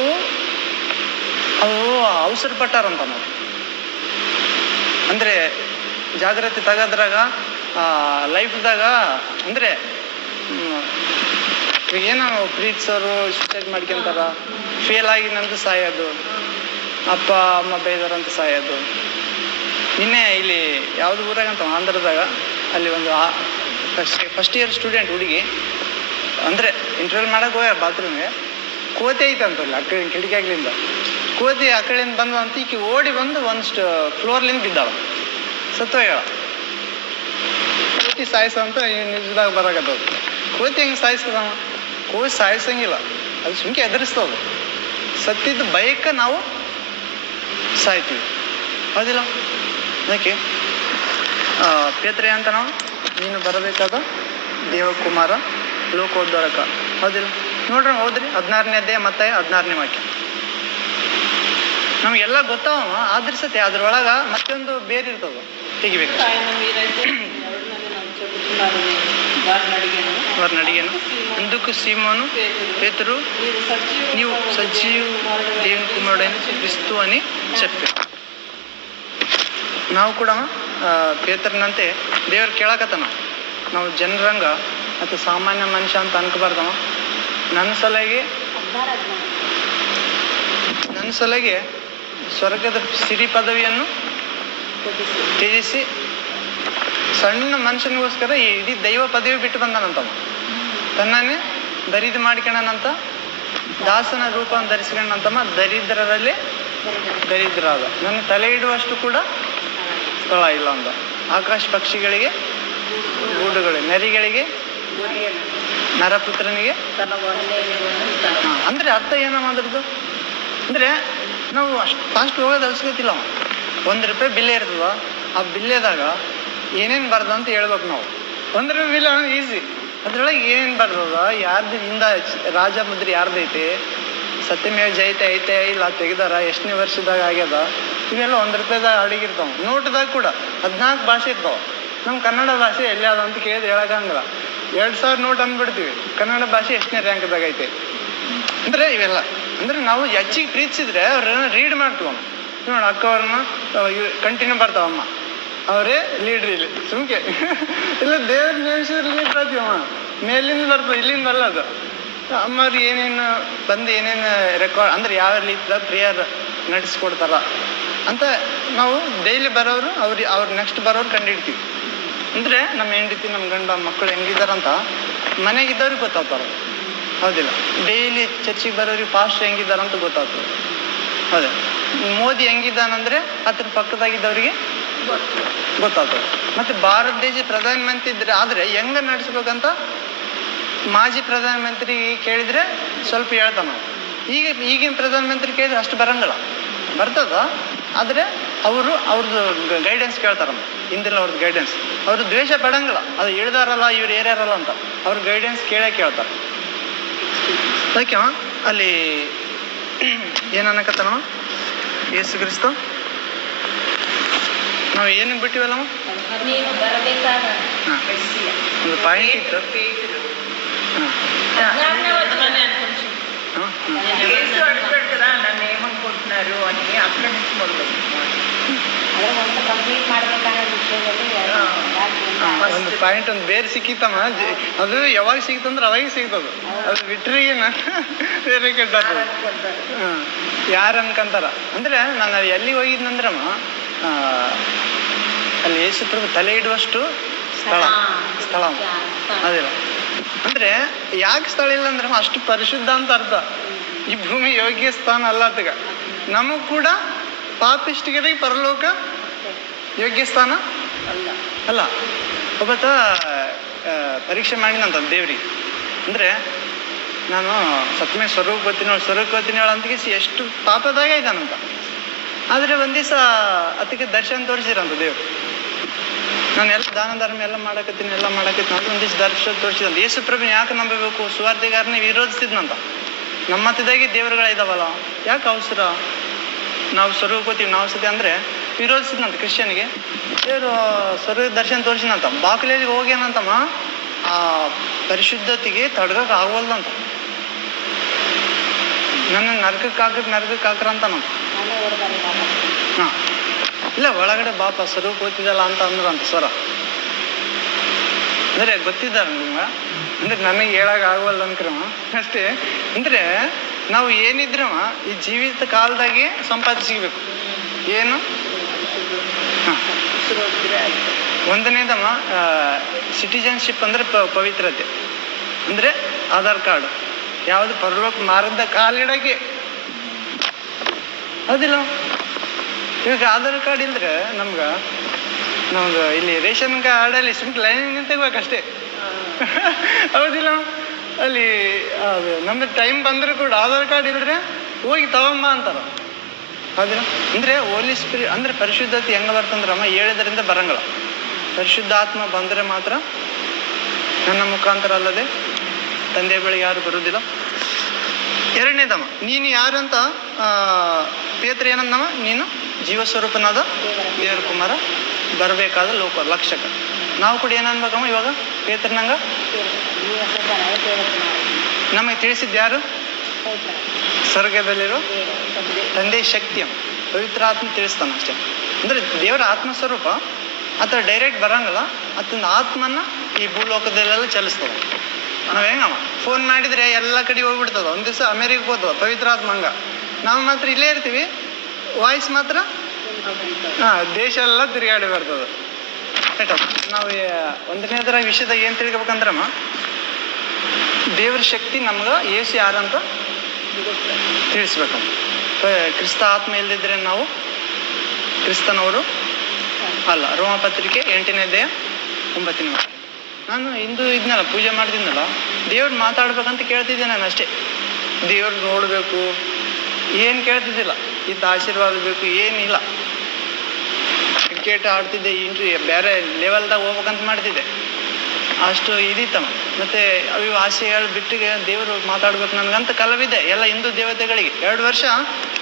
ಅವಸರ ಪಟ್ಟಾರಂತ ನಾವು. ಅಂದ್ರೆ ಜಾಗ್ರತೆ ತಗದ್ರಾಗ ಲೈಫ್ದಾಗ, ಅಂದ್ರೆ ಏನೋ ಪ್ರೀತಿಸೋರು ಸೂಸೈಡ್ ಮಾಡ್ಕೊಂತಾರ, ಫೇಲ್ ಆಗಿ ನಂದು ಸಾಯೋದು, ಅಪ್ಪ ಅಮ್ಮ ಬೈದಾರಂತ ಸಾಯೋದು. ನಿನ್ನೆ ಇಲ್ಲಿ ಯಾವ್ದು ಊರಾಗಂತ ಆಂಧ್ರದಾಗ, ಅಲ್ಲಿ ಒಂದು ಫಸ್ಟ್ ಇಯರ್ ಸ್ಟೂಡೆಂಟ್ ಹುಡುಗಿ, ಅಂದ್ರೆ ಇಂಟರ್ವ್ಯೂ ಮಾಡಕ್ ಹೋಗ್ಯಾರ ಬಾತ್ರೂಮ್ಗೆ, ಕೋತಿ ಐತಂತಲ್ಲ ಕಿಟಕಿ ಆಗ್ಲಿಂದ, ಕೋತಿ ಆ ಕಡೆಯಿಂದ ಬಂದಂತ ಈಕಿ ಓಡಿ ಬಂದು ಒಂದ್ ಫ್ಲೋರ್ಲಿಂದ ಬಿದ್ದಾಳ, ಸತ್ತೋಗ್ಯಾಳ. ಕೋತಿ ಸಾಯಿಸಂತ ನಿಜದಾಗ ಬರಾಕತ್ತದ. ಕೋತಿ ಹೆಂಗ್ ಸಾಯಿಸ್ತದವ? ಕೋತಿ ಸಾಯಿಸಂಗಿಲ್ಲ, ಅದು ಸುಮ್ಕೆ ಎದುರಿಸ್ತದ. ಸತ್ತಿದ್ದ ಬಯಕ ನಾವು ಸಾಯ್ತೀವಿ, ಹೌದಿಲ್ಲ? ಅದಕ್ಕೆ ಪೇತ್ರೆ ಅಂತ ನಾವು, ನೀನು ಬರಬೇಕಾದ ದೇವಕುಮಾರ ಲೋಕೋದ್ಧಾರಕ, ಹೌದಿಲ್ಲ? ನೋಡ್ರಿ, ಹೌದ್ರಿ, 16ನೇ ಅಧ್ಯಾಯ ಮತ್ತೆ 16ನೇ ವಾಕ್ಯ. ನಮ್ಗೆಲ್ಲ ಗೊತ್ತಾವ, ಆದ್ರ ಸತಿ ಅದ್ರೊಳಗ ಮತ್ತೊಂದು ಬೇರೆ ಇರ್ತದ, ತೆಗಿಬೇಕು. వారిని అడిగాను, ఎందుకు సీమోను పేతురు నీవు సజీవ దేవుని కుమారుడైన క్రీస్తు అని చెప్పారు. ನಾವು ಕೂಡ ಪೇತ್ರನಂತೆ ದೇವ್ರು ಕೇಳಕತ್ತಾನ, ನಾವು ಜನರಂಗ ಅಥವಾ ಸಾಮಾನ್ಯ ಮನುಷ್ಯ ಅಂತ ಅನ್ಕೋಬಾರ್ದವ. ನನ್ನ ಸಲಗೆ ಸ್ವರ್ಗದ ಸಿರಿ ಪದವಿಯನ್ನು ತ್ಯಜಿಸಿ ಸಣ್ಣ ಮನುಷ್ಯನಿಗೋಸ್ಕರ ಈ ಇಡೀ ದೈವ ಪದವಿ ಬಿಟ್ಟು ಬಂದಾನಂತವ. ತನ್ನನ್ನೇ ದರಿದ್ರ ಮಾಡ್ಕೊಂಡನಂತ, ದಾಸನ ರೂಪವನ್ನು ಧರಿಸ್ಕೊಂಡಂತಮ್ಮ, ದರಿದ್ರರಲ್ಲಿ ದರಿದ್ರಾದ. ನನ್ನ ತಲೆ ಇಡುವಷ್ಟು ಕೂಡ ಸ್ಥಳ ಇಲ್ಲ ಅಂದ. ಆಕಾಶ ಪಕ್ಷಿಗಳಿಗೆ ಗೂಡುಗಳು, ನರಿಗಳಿಗೆ, ನರಪುತ್ರನಿಗೆ. ಅಂದ್ರೆ ಅರ್ಥ ಏನಮ್ಮ ಅದ್ರದ್ದು? ಅಂದ್ರೆ ನಾವು ಅಷ್ಟು ಫಾಸ್ಟ್ ಹೋಗೋದು ಅನ್ಸ್ಕೊತಿಲ್ಲ. ₹1 ಬಿಲ್ಲೆ ಇರ್ತದ, ಆ ಬಿಲ್ಲೆದಾಗ ಏನೇನು ಬರ್ದ ಅಂತ ಹೇಳ್ಬೇಕು ನಾವು. ₹1 ಬಿಲ್ ಈಸಿ, ಅದ್ರೊಳಗೆ ಏನೇನು ಬರ್ದದ, ಯಾರ್ದು ಹಿಂದ ರಾಜ ಮುದ್ರಿ ಯಾರ್ದೈತಿ, ಸತ್ಯಮೇವ ಜಯತೆ ಐತೆ ಇಲ್ಲ ತೆಗ್ದಾರ, ಎಷ್ಟನೇ ವರ್ಷದಾಗ ಆಗ್ಯದ, ಇವೆಲ್ಲ ₹1 ಅಡಿಗಿರ್ತಾವ. ನೋಟ್ದಾಗ ಕೂಡ 14 ಭಾಷೆ ಇರ್ತಾವ. ನಮ್ಮ ಕನ್ನಡ ಭಾಷೆ ಎಲ್ಲಿಯಾದ ಅಂತ ಕೇಳಿದ್ರೆ ಹೇಳಕ್ಕಂಗಿಲ್ಲ. 2000 ನೋಟ್ ಅಂದ್ಬಿಡ್ತೀವಿ, ಕನ್ನಡ ಭಾಷೆ ಎಷ್ಟನೇ ರ್ಯಾಂಕ್ದಾಗ ಐತೆ. ಅಂದ್ರೆ ಇವೆಲ್ಲ ಅಂದ್ರೆ ನಾವು ಹೆಚ್ಚಿಗೆ ಪ್ರೀತಿಸಿದ್ರೆ ಅವ್ರನ್ನ ರೀಡ್ ಮಾಡ್ತೀವ. ನೋಡಿ, ಅಕ್ಕ ಅವ್ರನ್ನ ಕಂಟಿನ್ಯೂ ಬರ್ತಾವಮ್ಮ, ಅವರೇ ಲೀಡ್ರ್ ಇಲ್ಲಿ ಸುಮ್ಕೆ ಇಲ್ಲ, ದೇವ್ರ ನೇಮಿಸಿದ್ರೆ ಲೀಡ್ರ್ ಆಗ್ತೀವಮ್ಮ. ಮೇಲಿಂದ ಬರ್ತದೆ, ಇಲ್ಲಿಂದ ಬರಲ್ಲ. ಅಮ್ಮವ್ರು ಏನೇನು ಬಂದು ಏನೇನು ರೆಕಾರ್ಡ್ ಅಂದ್ರೆ ಯಾವ ರೀತಿಯಾಗ ಪ್ರೇಯರ್ ನಡೆಸ್ಕೊಡ್ತಾರ ಅಂತ ನಾವು ಡೈಲಿ ಬರೋರು ಅವ್ರ ನೆಕ್ಸ್ಟ್ ಬರೋರು ಕಂಡಿಡ್ತೀವಿ. ಅಂದ್ರೆ ನಮ್ಮ ಹೆಂಡತಿ, ನಮ್ಮ ಗಂಡ ಮಕ್ಕಳು ಹೆಂಗಿದಾರಂತ ಮನೆಗಿದ್ದವ್ರಿಗೆ ಗೊತ್ತಾಗ್ತಾರ, ಹೌದಿಲ್ಲ? ಡೈಲಿ ಚರ್ಚಿಗೆ ಬರೋರಿಗೆ ಪಾಸ್ಟರ್ ಹೆಂಗಿದಾರಂತ ಗೊತ್ತಾಗ್ತದೆ, ಹೌದಾ? ಮೋದಿ ಹೆಂಗಿದ್ದಾನಂದ್ರೆ ಅದ್ರ ಪಕ್ಕದಾಗಿದ್ದವ್ರಿಗೆ ಗೊತ್ತಾಗ್ತದೆ. ಮತ್ತೆ ಭಾರತ ದೇಶ ಪ್ರಧಾನ ಮಂತ್ರಿ ಇದ್ರೆ ಆದ್ರೆ ಹೆಂಗ ನಡೆಸ್ಬೇಕಂತ ಮಾಜಿ ಪ್ರಧಾನ ಮಂತ್ರಿ ಕೇಳಿದ್ರೆ ಸ್ವಲ್ಪ ಹೇಳ್ತಾನ. ಈಗಿನ ಪ್ರಧಾನ ಮಂತ್ರಿ ಕೇಳಿದ್ರೆ ಅಷ್ಟು ಬರಂಗಿಲ್ಲ, ಬರ್ತದ. ಆದ್ರೆ ಅವ್ರದ್ದು ಗೈಡೆನ್ಸ್ ಕೇಳ್ತಾರಮ್ಮ, ಹಿಂದಿಲ್ಲ ಅವ್ರದ್ದು ಗೈಡೆನ್ಸ್. ಅವ್ರು ದ್ವೇಷ ಪಡಂಗಿಲ್ಲ, ಅದು ಇಳ್ದಾರಲ್ಲ ಇವ್ರು ಏರ್ಯಾರಲ್ಲ ಅಂತ ಅವ್ರ ಗೈಡೆನ್ಸ್ ಕೇಳ್ತಾರೆ. ಅದಕ್ಕೆ ಅಲ್ಲಿ ಏನನ್ನಕತ್ತಾನ ಯೇಸು ಕ್ರಿಸ್ತ, ನಾವು ಏನಕ್ಕೆ ಬಿಟ್ಟಿವಲ್ಲಮ್ಮ, ನೀನು ಬರಬೇಕಾದ ಒಂದು ಪಾಯಿಂಟ್ ಇತ್ತು. నన్ను ఏమనుకుంటున్నారు అని అక్కడ నుంచి మొదలు ಕಂಪ್ಲೀಟ್ ಮಾಡ್ಬೇಕಾದ ವಿಷಯದಲ್ಲಿ ಒಂದು ಪಾಯಿಂಟ್ ಒಂದು ಬೇರೆ ಸಿಕ್ಕಿತ್ತಮ್ಮ. ಅದು ಯಾವಾಗ ಸಿಕ್ತಂದ್ರೆ ಅವಾಗ ಸಿಗ್ತದ. ಅದು ಬಿಟ್ರಿ ಏನ ಬೇರೆ ಕೆಟ್ಟ ಯಾರು ಅನ್ಕಂತಾರ ಅಂದ್ರೆ ನಾನು ಎಲ್ಲಿ ಹೋಗಿದ್ನಂದ್ರಮ್ಮ, ಅಲ್ಲಿ ಯೇಸು ಪ್ರಭು ತಲೆ ಇಡುವಷ್ಟು ಸ್ಥಳ ಅದಿಲ್ಲ. ಅಂದ್ರೆ ಯಾಕೆ ಸ್ಥಳ ಇಲ್ಲ ಅಂದ್ರಮ್ಮ, ಅಷ್ಟು ಪರಿಶುದ್ಧ ಅಂತ ಅರ್ಥ. ಈ ಭೂಮಿ ಯೋಗ್ಯ ಸ್ಥಾನ ಅಲ್ಲ ಅತಗ. ನಮಗ್ ಕೂಡ ಪಾಪಿಷ್ಟಿಗೆ ಪರಲೋಕ ಯೋಗ್ಯ ಸ್ಥಾನ ಅಲ್ಲ. ಒಬ್ಬತ್ತ ಪರೀಕ್ಷೆ ಮಾಡಿನಂತ ದೇವ್ರಿಗೆ. ಅಂದ್ರೆ ನಾನು ಸತ್ಮೇ ಸ್ವರ್ಗಕ್ಕೆ ಹೋಗ್ತೀನಿ ಅಂತಿಗೆ ಎಷ್ಟು ಪಾಪದಾಗ ಇದ್ದಾನಂತ. ಆದ್ರೆ ಒಂದ್ ದಿವಸ ಅದಕ್ಕೆ ದರ್ಶನ ತೋರಿಸಿರಂತ ದೇವ್ರು. ನಾನು ಎಲ್ಲ ದಾನ ಧರ್ಮ ಎಲ್ಲ ಮಾಡಕತ್ತೀನಿ ಅಂತ ಒಂದ್ ದಿವಸ ದರ್ಶನ ತೋರಿಸಿದಂತ. ಯೇಸು ಪ್ರಭು ಯಾಕೆ ನಂಬಬೇಕು? ಸುವಾರ್ತೆಗಾರನೇ ವಿರೋಧಿಸಿದ್ನಂತ. ನಮ್ಮ ಮತದಾಗಿ ದೇವರುಗಳಿದಾವಲ್ಲ, ಯಾಕೆ ಅವಸರ? ನಾವು ಸ್ವರ್ಗಕ್ಕೆ ಹೋಗ್ತೀವಿ, ನಾವು ಸತಿ ಅಂದ್ರೆ ವಿರೋಧಿಸಿದ್ನಂತ ಕ್ರಿಶ್ಚಿಯನ್ಗೆ. ದೇವರು ಸ್ವರ್ಗ ದರ್ಶನ ತೋರಿಸಿದಂತ. ಬಾಕಲಿಯಲ್ಲಿ ಹೋಗ್ಯಾನಂತಮ್ಮ, ಆ ಪರಿಶುದ್ಧತೆಗೆ ತಡ್ಗಕ್ ಆಗವಲ್ದಂತ. ನನ್ನ ನರಕಕ್ಕೆ ಹಾಕ್ರ ಅಂತ ನಮ್ಮ ಇಲ್ಲ ಒಳಗಡೆ ಬಾಪ ಸ್ವರ್ಗಕ್ಕೆ ಹೋಗ್ತಿದ್ದಲ್ಲ ಅಂತ ಅಂದ್ರಂತ ಸ್ವರ. ಅಂದ್ರೆ ಗೊತ್ತಿದ್ದಾರ ನಿಮ್ಗ? ಅಂದ್ರೆ ನನಗೆ ಹೇಳಕ್ ಆಗವಲ್ಲ ಅನ್ಕ್ರಮ ಅಷ್ಟೇ. ಅಂದ್ರೆ ನಾವು ಏನಿದ್ರವ ಈ ಜೀವಿತ ಕಾಲದಾಗೆ ಸಂಪಾದಿಸಿಬೇಕು. ಏನು? ಒಂದನೇದಮ್ಮ ಸಿಟಿಜನ್ಶಿಪ್ ಅಂದ್ರೆ ಪವಿತ್ರತೆ. ಅಂದ್ರೆ ಆಧಾರ್ ಕಾರ್ಡ್ ಯಾವ್ದು ಪರಲೋಕ ಮಾರ್ಗದ ಕಾಲಿಡಕ್ಕೆ ಅದಿಲ್ಲ. ಇವಾಗ ಆಧಾರ್ ಕಾರ್ಡ್ ಇಲ್ದ್ರೆ ನಮ್ಗೆ ಇಲ್ಲಿ ರೇಷನ್ ಕಾರ್ಡಲ್ಲಿ ಸುಮ್ಮನೆ ಲೈನ್ ನಿಂತಬೇಕಷ್ಟೇ. ಹೌದಿಲ್ಲ? ಅಲ್ಲಿ ಅದು ನಮ್ದು ಟೈಮ್ ಬಂದ್ರೆ ಕೂಡ ಆಧಾರ್ ಕಾರ್ಡ್ ಇಲ್ದ್ರೆ ಹೋಗಿ ತಗೊಂಬ ಅಂತಾರ. ಹೌದಿಲ್ಲ? ಅಂದ್ರೆ ಹೋಲಿ ಸ್ಪಿರಿಟ್ ಅಂದ್ರೆ ಪರಿಶುದ್ಧತೆ ಹೆಂಗ ಬರ್ತಂದ್ರಮ್ಮ, ಹೇಳಿದ್ರಿಂದ ಬರಂಗಲ್ಲ. ಪರಿಶುದ್ಧ ಆತ್ಮ ಬಂದ್ರೆ ಮಾತ್ರ ನನ್ನ ಮುಖಾಂತರ ಅಲ್ಲದೆ ತಂದೆ ಬಳಿ ಯಾರು ಬರುವುದಿಲ್ಲ. ಎರಡನೇದಮ್ಮ, ನೀನು ಯಾರಂತ ಪೇತ್ರ ಏನಂದಮ್ಮ, ನೀನು ಜೀವಸ್ವರೂಪನಾದ ದೇವರ ಕುಮಾರ ಬರಬೇಕಾದ ಲಕ್ಷಕ. ನಾವು ಕೂಡ ಏನನ್ಬೇಕಮ್ಮ ಇವಾಗ ಪೇತ್ರನಂಗ ನಮಗೆ ತಿಳಿಸಿದ್ದು ಯಾರು? ಸ್ವರ್ಗದಲ್ಲಿರೋ ತಂದೆ ಶಕ್ತಿ ಅಮ್ಮ, ಪವಿತ್ರ ಆತ್ಮ ತಿಳಿಸ್ತಾನ ಅಷ್ಟೇ. ಅಂದ್ರೆ ದೇವರ ಆತ್ಮಸ್ವರೂಪ ಆತ ಡೈರೆಕ್ಟ್ ಬರಂಗಲ್ಲ. ಆತನ ಆತ್ಮನ ಈ ಭೂಲೋಕದಲ್ಲೆಲ್ಲ ಚಲಿಸ್ತದ. ನಾವ್ ಹೆಂಗಮ್ಮ ಫೋನ್ ಮಾಡಿದ್ರೆ ಎಲ್ಲ ಕಡೆ ಹೋಗ್ಬಿಡ್ತದ. ಒಂದ್ ದಿವಸ ಅಮೇರಿಕ ಹೋಗ್ತದ ಪವಿತ್ರ ಆತ್ಮ. ಹಂಗ ನಾವು ಮಾತ್ರ ಇಲ್ಲೇ ಇರ್ತೀವಿ, ವಾಯ್ಸ್ ಮಾತ್ರ ದೇಶ ಎಲ್ಲ ತಿರುಗಾಡಿ ಬರ್ತದ. ನಾವು ಒಂದನೇದರ ವಿಷಯದಾಗ ಏನ್ ತಿಳ್ಕೊಬೇಕಂದ್ರಮ್ಮ, ದೇವ್ರ ಶಕ್ತಿ ನಮ್ಗ ಏಸು ಯಾರಂತ ತಿಳಿಸ್ಬೇಕಮ್ಮ. ಕ್ರಿಸ್ತ ಆತ್ಮ ಇಲ್ದಿದ್ರೆ ನಾವು ಕ್ರಿಸ್ತನವರು ಅಲ್ಲ. ರೋಮಪತ್ರಿಕೆ 8ನೇ ಅಧ್ಯಾಯ 9ನೇ ವಾಕ್ಯ. ನಾನು ಇಂದು ಇದ್ನಲ್ಲ, ಪೂಜೆ ಮಾಡ್ತಿದ್ನಲ್ಲ, ದೇವ್ರು ಮಾತಾಡ್ಬೇಕಂತ ಕೇಳ್ತಿದ್ದೆ ನಾನು ಅಷ್ಟೇ. ದೇವ್ರು ನೋಡ್ಬೇಕು ಏನ್ ಕೇಳ್ತಿದ್ದಿಲ್ಲ. ಇದ್ದ ಆಶೀರ್ವಾದ ಬೇಕು ಏನಿಲ್ಲ. ಕ್ರಿಕೆಟ್ ಆಡ್ತಿದ್ದೆ, ಬೇರೆ ಲೆವೆಲ್ದಾಗ ಹೋಗ್ಬೇಕಂತ ಮಾಡ್ತಿದ್ದೆ. ಅಷ್ಟು ಇದಿತ್ತಮ್ಮ. ಮತ್ತೆ ಅವು ಆಸೆಗಳು ಬಿಟ್ಟಿಗೆ ದೇವರು ಮಾತಾಡ್ಬೇಕು ನನ್ಗಂತ ಕಲವಿದೆ ಎಲ್ಲ ಹಿಂದೂ ದೇವತೆಗಳಿಗೆ. 2 ವರ್ಷ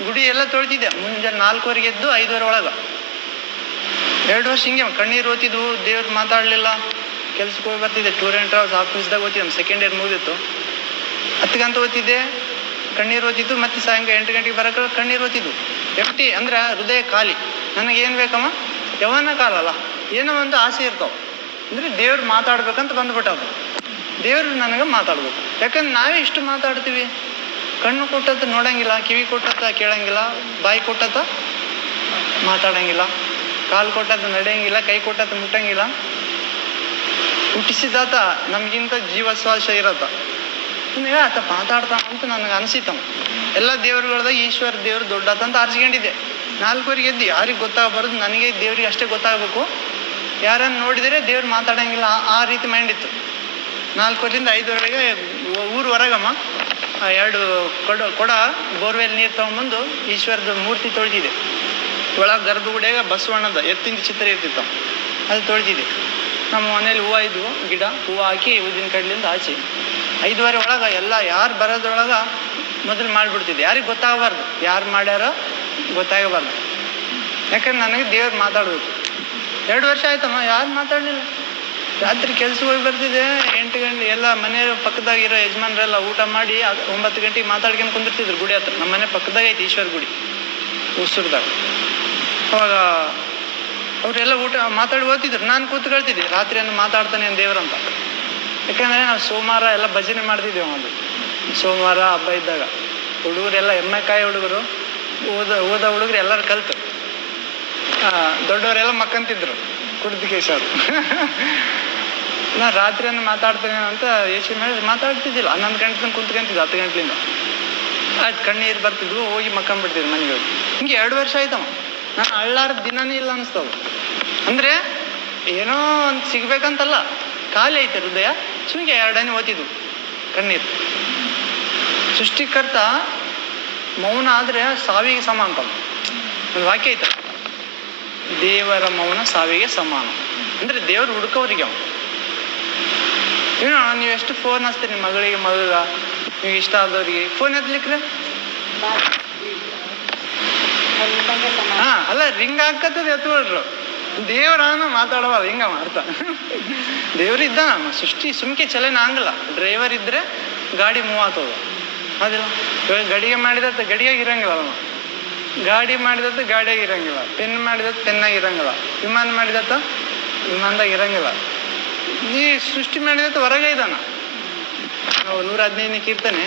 ಗುಡಿ ಎಲ್ಲ ತೊಳ್ತಿದ್ದೆ. ಮುಂಜಾನೆ 4:15 ಎದ್ದು 5:15 ಒಳಗ 2 ವರ್ಷ ಹಿಂಗೆ ಕಣ್ಣೀರು ಓದ್ತಿದ್ವು. ದೇವ್ರು ಮಾತಾಡ್ಲಿಲ್ಲ. ಕೆಲ್ಸಕ್ಕೆ ಹೋಗಿ ಬರ್ತಿದ್ದೆ. ಟೂರ್ ಆ್ಯಂಡ್ ಟ್ರಾವೆಲ್ಸ್ ಆಫೀಸ್ದಾಗ ಓದ್ತಿದ್ದೆ. 2nd year ಮುಗಿದಿತ್ತು. 10 ಗಂಟೆ ಓದ್ತಿದ್ದೆ, ಕಣ್ಣೀರು ಓದ್ತಿದ್ದು. ಮತ್ತೆ ಸಾಯಂಕಾಲ 8 ಗಂಟೆಗೆ ಬರೋಕೆ ಕಣ್ಣೀರು ಓದ್ತಿದ್ವು. ಎಫ್ಟಿ ಅಂದ್ರೆ ಹೃದಯ ಖಾಲಿ. ನನಗೇನು ಬೇಕಮ್ಮ, ಯವನ ಕಾಲ ಅಲ್ಲ, ಏನೋ ಒಂದು ಆಸೆ ಇರ್ತಾವ. ಅಂದ್ರೆ ದೇವ್ರು ಮಾತಾಡ್ಬೇಕಂತ ಬಂದ್ಬಿಟ್ಟದು. ದೇವ್ರು ನನಗೆ ಮಾತಾಡ್ಬೇಕು. ಯಾಕಂದ್ರೆ ನಾವೇ ಇಷ್ಟು ಮಾತಾಡ್ತೀವಿ. ಕಣ್ಣು ಕೊಟ್ಟತ್ತ ನೋಡಂಗಿಲ್ಲ, ಕಿವಿ ಕೊಟ್ಟತ್ತ ಕೇಳಂಗಿಲ್ಲ, ಬಾಯಿ ಕೊಟ್ಟತ್ತ ಮಾತಾಡಂಗಿಲ್ಲ, ಕಾಲು ಕೊಟ್ಟತ್ತ ನಡೆಯಂಗಿಲ್ಲ, ಕೈ ಕೊಟ್ಟತ್ತ ಮುಟ್ಟಂಗಿಲ್ಲ. ಹುಟ್ಟಿಸಿದಾತ ನಮ್ಗಿಂತ ಜೀವ ಶ್ವಾಸ ಇರತ್ತ. ಆತ ಮಾತಾಡ್ತಾನ ಅಂತ ನನಗೆ ಅನಿಸಿತಮ್ಮ. ಎಲ್ಲ ದೇವ್ರುಗಳದಾಗ ಈಶ್ವರ ದೇವ್ರು ದೊಡ್ಡಾತ ಅಂತ ಆರಿಸ್ಕೊಂಡಿದ್ದೆ. 4:15 ಎದ್ದು ಯಾರಿಗೆ ಗೊತ್ತಾಗಬಾರ್ದು, ನನಗೆ ದೇವ್ರಿಗೆ ಅಷ್ಟೇ ಗೊತ್ತಾಗಬೇಕು. ಯಾರನ್ನು ನೋಡಿದರೆ ದೇವ್ರು ಮಾತಾಡಂಗಿಲ್ಲ, ಆ ರೀತಿ ಮೈಂಡ್ ಇತ್ತು. 4:15 5:00 ಊರು ಹೊರಗಮ್ಮ 2 ಕೊಡ ಬೋರ್ವೆಲ್ ನೀರು ತಗೊಂಬಂದು ಈಶ್ವರದ ಮೂರ್ತಿ ತೊಳ್ತಿದ್ದೆ. ಒಳಗೆ ಗರ್ಭಗುಡಿಯಾಗ ಬಸವಣ್ಣದ ಎತ್ತಿನ ಚಿತ್ರ ಇರ್ತಿತ್ತು, ಅದು ತೊಳ್ತಿದ್ದೆ. ನಮ್ಮ ಮನೇಲಿ ಹೂವು ಇದ್ವು, ಗಿಡ ಹೂವು ಹಾಕಿ ಊದಿನ ಕಡ್ಲಿಂದ ಆಚೆ 5:15 ಒಳಗೆ ಎಲ್ಲ ಯಾರು ಬರೋದ್ರೊಳಗೆ ಮೊದಲು ಮಾಡಿಬಿಡ್ತಿದ್ದೆ. ಯಾರಿಗೆ ಗೊತ್ತಾಗಬಾರ್ದು, ಯಾರು ಮಾಡ್ಯಾರೋ ಗೊತ್ತಾಗಬಾರ್ದು. ಯಾಕಂದ್ರೆ ನನಗೆ ದೇವ್ರು ಮಾತಾಡ್ಬೇಕು. 2 ವರ್ಷ ಆಯ್ತಮ್ಮ, ಯಾರು ಮಾತಾಡಲಿಲ್ಲ. ರಾತ್ರಿ ಕೆಲ್ಸಕ್ಕೆ ಹೋಗಿ ಬರ್ತಿದ್ದೆ, 8 ಗಂಟೆ ಎಲ್ಲ ಮನೆ ಪಕ್ಕದಾಗಿರೋ ಯಜಮಾನ್ರೆಲ್ಲ ಊಟ ಮಾಡಿ 9 ಗಂಟೆಗೆ ಮಾತಾಡ್ಕೊಂಡು ಕುಂದಿರ್ತಿದ್ರು ಗುಡಿ ಹತ್ರ. ನಮ್ಮ ಮನೆ ಪಕ್ಕದಾಗ ಐತಿ ಈಶ್ವರ ಗುಡಿ ಉಸುರ್ದಾಗ. ಅವಾಗ ಅವರೆಲ್ಲ ಊಟ ಮಾತಾಡಿ ಓದ್ತಿದ್ರು, ನಾನು ಕೂತ್ಕೊಳ್ತಿದ್ದೆ. ರಾತ್ರಿಯನ್ನು ಮಾತಾಡ್ತಾನೆ ದೇವ್ರಂತ. ಯಾಕಂದರೆ ನಾವು ಸೋಮವಾರ ಎಲ್ಲ ಭಜನೆ ಮಾಡ್ತಿದ್ದೇವೆ. ಒಂದು ಸೋಮವಾರ ಹಬ್ಬ ಇದ್ದಾಗ ಹುಡುಗರೆಲ್ಲ ಎಮ್ಮೆಕಾಯಿ ಹುಡುಗರು, ಓದ ಹುಡುಗರು ಎಲ್ಲರೂ ಕಲ್ತು, ದೊಡ್ಡವರೆಲ್ಲ ಮಕ್ಕಂತಿದ್ರು ಕುಡ್ದು ಕೇಶವ್ರು. ನಾ ರಾತ್ರಿಯನ್ನು ಮಾತಾಡ್ತೇನೆ ಅಂತ ಯೋಚನೆ ಮಾಡಿ ಮಾತಾಡ್ತಿದ್ದಿಲ್ಲ. 11 ಗಂಟೆ ತನಕ ಕುಂತ್ಕೊಂತಿದ್ದೆ, 10 ಗಂಟೆಲಿಂದ. ಆಯ್ತು, ಕಣ್ಣೀರು ಬರ್ತಿದ್ವು, ಹೋಗಿ ಮಕ್ಕಂಬಿಡ್ತಿದ್ರು ಮನೆಗೆ ಹೋಗಿ. ಹಿಂಗೆ 2 ವರ್ಷ ಆಯ್ತಮ್ಮ. ನಾನು ಅಳ್ಳಾರದ ದಿನನೇ ಇಲ್ಲ ಅನಿಸ್ತವು. ಅಂದರೆ ಏನೋ ಒಂದು ಸಿಗ್ಬೇಕಂತಲ್ಲ, ಖಾಲಿ ಐತೆ ಹೃದಯ. ಸುಮ್ಗೆ 2 ಹನಿ ಓದ್ತಿದ್ವು ಕಣ್ಣೀರು. ಸೃಷ್ಟಿಕರ್ತ ಮೌನ ಆದರೆ ಸಾವಿಗೆ ಸಮ ಅಂತ ಒಂದು ವಾಕ್ಯ ಐತ. ದೇವರ ಮೌನ ಸಾವಿಗೆ ಸಮಾನ. ಅಂದರೆ ದೇವರು ಹುಡುಕೋರಿಗೆ ಅವನು. ಏನೋ ನೀವು ಎಷ್ಟು ಫೋನ್ ಹಚ್ತೀರಿ ನಿಮ್ಮ ಮಗಳಿಗೆ, ಮಗ ನೀವು ಇಷ್ಟ ಆದವ್ರಿಗೆ ಫೋನ್ ಎತ್ತಲಿಕ್ರೆ ಅಲ್ಲ, ರಿಂಗ್ ಹಾಕತ್ತದ ಎತ್ಕೊಳ್ರು. ದೇವರಾನ ಮಾತಾಡಬಾರ್ದು, ಹಿಂಗ ಮಾಡ್ತಾ. ದೇವ್ರಿದ್ದ ನಮ್ಮ ಸೃಷ್ಟಿ ಸುಮ್ಕೆ ಚಲನ ಆಗಲ್ಲ. ಡ್ರೈವರ್ ಇದ್ರೆ ಗಾಡಿ ಮೂವ್ ಆಗ್ತದ. ಅದಿಲ್ಲ, ಇವಾಗ ಗಡಿಗೆ ಮಾಡಿದತ್ತ ಗಡಿಯಾಗಿ ಇರಂಗಿಲ್ಲ ಅವ, ಗಾಡಿ ಮಾಡಿದತ್ತ ಗಾಡಿಯಾಗಿ ಇರಂಗಿಲ್ಲ, ಪೆನ್ ಮಾಡಿದತ್ತ ಪೆನ್ನಾಗಿ ಇರಂಗಿಲ್ಲ, ವಿಮಾನ ಮಾಡಿದತ್ತ ವಿಮಾನದಾಗ ಇರಂಗಿಲ್ಲ. ಈ ಸೃಷ್ಟಿ ಮಾಡಿದತ್ತ ಹೊರಗೆ ಇದ್ದಾನ. ನಾವು 115ನೇ ಕೀರ್ತನೆ,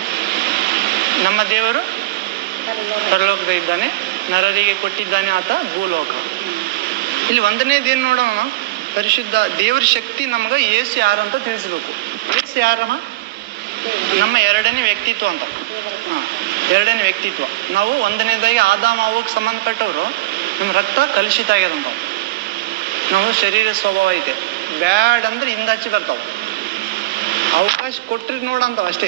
ನಮ್ಮ ದೇವರು ಪರಲೋಕದ ಇದ್ದಾನೆ, ನರರಿಗೆ ಕೊಟ್ಟಿದ್ದಾನೆ ಆತ ಭೂಲೋಕ. ಇಲ್ಲಿ 1ನೇದೇನು ನೋಡೋಣ, ಪರಿಶುದ್ಧ ದೇವರ ಶಕ್ತಿ ನಮ್ಗೆ ಯೇಸು ಯಾರು ಅಂತ ತಿಳಿಸ್ಬೇಕು. ಯೇಸು ಯಾರಮ್ಮ? ನಮ್ಮ 2ನೇ ವ್ಯಕ್ತಿತ್ವ ಅಂತ. 2ನೇ ವ್ಯಕ್ತಿತ್ವ. ನಾವು 1ನೇದಾಗಿ ಆದಾಮ ಅವ್ವಕ್ಕೆ ಸಂಬಂಧಪಟ್ಟವರು, ನಮ್ಮ ರಕ್ತ ಕಲುಷಿತ ಆಗ್ಯದಂತ. ನಾವು ಶರೀರ ಸ್ವಭಾವ ಐತೆ, ಬ್ಯಾಡ್ ಅಂದ್ರೆ ಹಿಂದಾಚಿ ಬರ್ತಾವ. ಅವಕಾಶ ಕೊಟ್ರಿ ನೋಡಂತಾವ ಅಷ್ಟೇ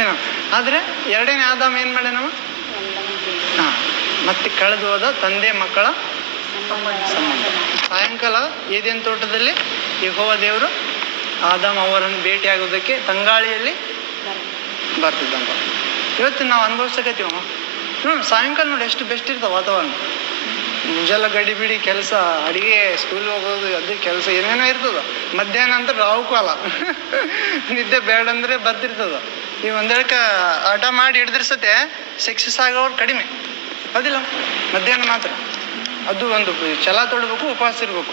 ಏನೋ. ಆದ್ರೆ 2ನೇ ಆದಾಮ ಏನ್ ಮಾಡ್ಯ ನಾವು ಮತ್ತೆ ಕಳೆದು ಹೋದ ತಂದೆ ಮಕ್ಕಳ ಸಂಬಂಧ. ಸಾಯಂಕಾಲ ಏದೇನ್ ತೋಟದಲ್ಲಿ ಯೆಹೋವ ದೇವರು ಆದಾಮ ಅವರನ್ನು ಭೇಟಿ ಆಗೋದಕ್ಕೆ ತಂಗಾಳಿಯಲ್ಲಿ ಬರ್ತಿದ್ದಂತ. ಇವತ್ತು ನಾವು ಅನುಭವಿಸಕತ್ತೀವ. ಸಾಯಂಕಾಲ ನೋಡಿ ಎಷ್ಟು ಬೆಸ್ಟ್ ಇರ್ತಾವ ವಾತಾವರಣ. ಮುಂಜಾನೆ ಗಡಿ ಬಿಡಿ ಕೆಲಸ, ಅಡಿಗೆ, ಸ್ಕೂಲ್ ಹೋಗೋದು, ಅದೇ ಕೆಲಸ ಏನೇನೋ ಇರ್ತದ. ಮಧ್ಯಾಹ್ನ ಅಂತ ರಾವು ಕಾಲ, ನಿದ್ದೆ ಬೇಡ ಅಂದ್ರೆ ಬರ್ತಿರ್ತದ. ಈ ಒಂದೆರಕ ಆಟ ಮಾಡಿ ಹಿಡಿದಿರ್ಸತ್ತೆ ಸಕ್ಸಸ್ ಆಗೋರು ಕಡಿಮೆ. ಅದಿಲ್ಲ, ಮಧ್ಯಾಹ್ನ ಮಾತ್ರ. ಅದು ಒಂದು ಛಲ ತೊಡಬೇಕು, ಉಪವಾಸ ಇರ್ಬೇಕು.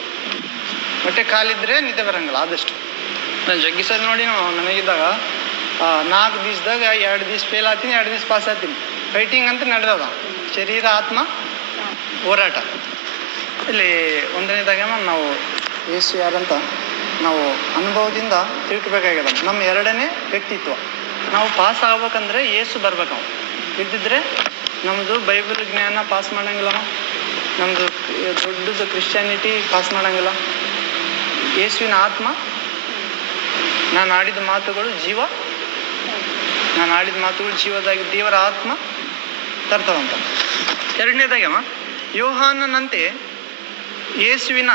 ಹೊಟ್ಟೆ ಕಾಲಿದ್ರೆ ನಿದ್ದೆ ಬರಂಗಿಲ್ಲ ಆದಷ್ಟು. ನಾನು ಜಗ್ಗಿ ಸರ್ ನೋಡಿ ನನಗಿದ್ದಾಗ 4 ದಿವಸದಾಗ 2 ದಿವಸ ಫೇಲ್ ಆಗ್ತೀನಿ, 2 ದಿವಸ ಪಾಸ್ ಆಗ್ತೀನಿ. ಫೈಟಿಂಗ್ ಅಂತ ನಡೆದದ, ಶರೀರ ಆತ್ಮ ಹೋರಾಟ. ಇಲ್ಲಿ 1ನೇದಾಗ ನಾವು ಯೇಸು ಯಾರಂತ ನಾವು ಅನುಭವದಿಂದ ತಿಳ್ಕೊಬೇಕಾಗ್ಯದ. ನಮ್ಮ 2ನೇ ವ್ಯಕ್ತಿತ್ವ. ನಾವು ಪಾಸ್ ಆಗ್ಬೇಕಂದ್ರೆ ಯೇಸು ಬರ್ಬೇಕು. ನಾವು ಇದ್ದಿದ್ರೆ ನಮ್ಮದು ಬೈಬಲ್ ಜ್ಞಾನ ಪಾಸ್ ಮಾಡಂಗಿಲ್ಲ, ನಮ್ಮದು ದೊಡ್ಡದು ಕ್ರಿಶ್ಚಿಯಾನಿಟಿ ಪಾಸ್ ಮಾಡಂಗಿಲ್ಲ. ಯೇಸುವಿನ ಆತ್ಮ, ನಾನು ಆಡಿದ ಮಾತುಗಳು ಜೀವ, ನಾನು ಆಡಿದ ಮಾತುಗಳು ಜೀವದಾಗಿ ದೇವರ ಆತ್ಮ ತರ್ತವಂತ. 2ನೇದಾಗಮ್ಮ ಯೋಹಾನನಂತೆ ಯೇಸುವಿನ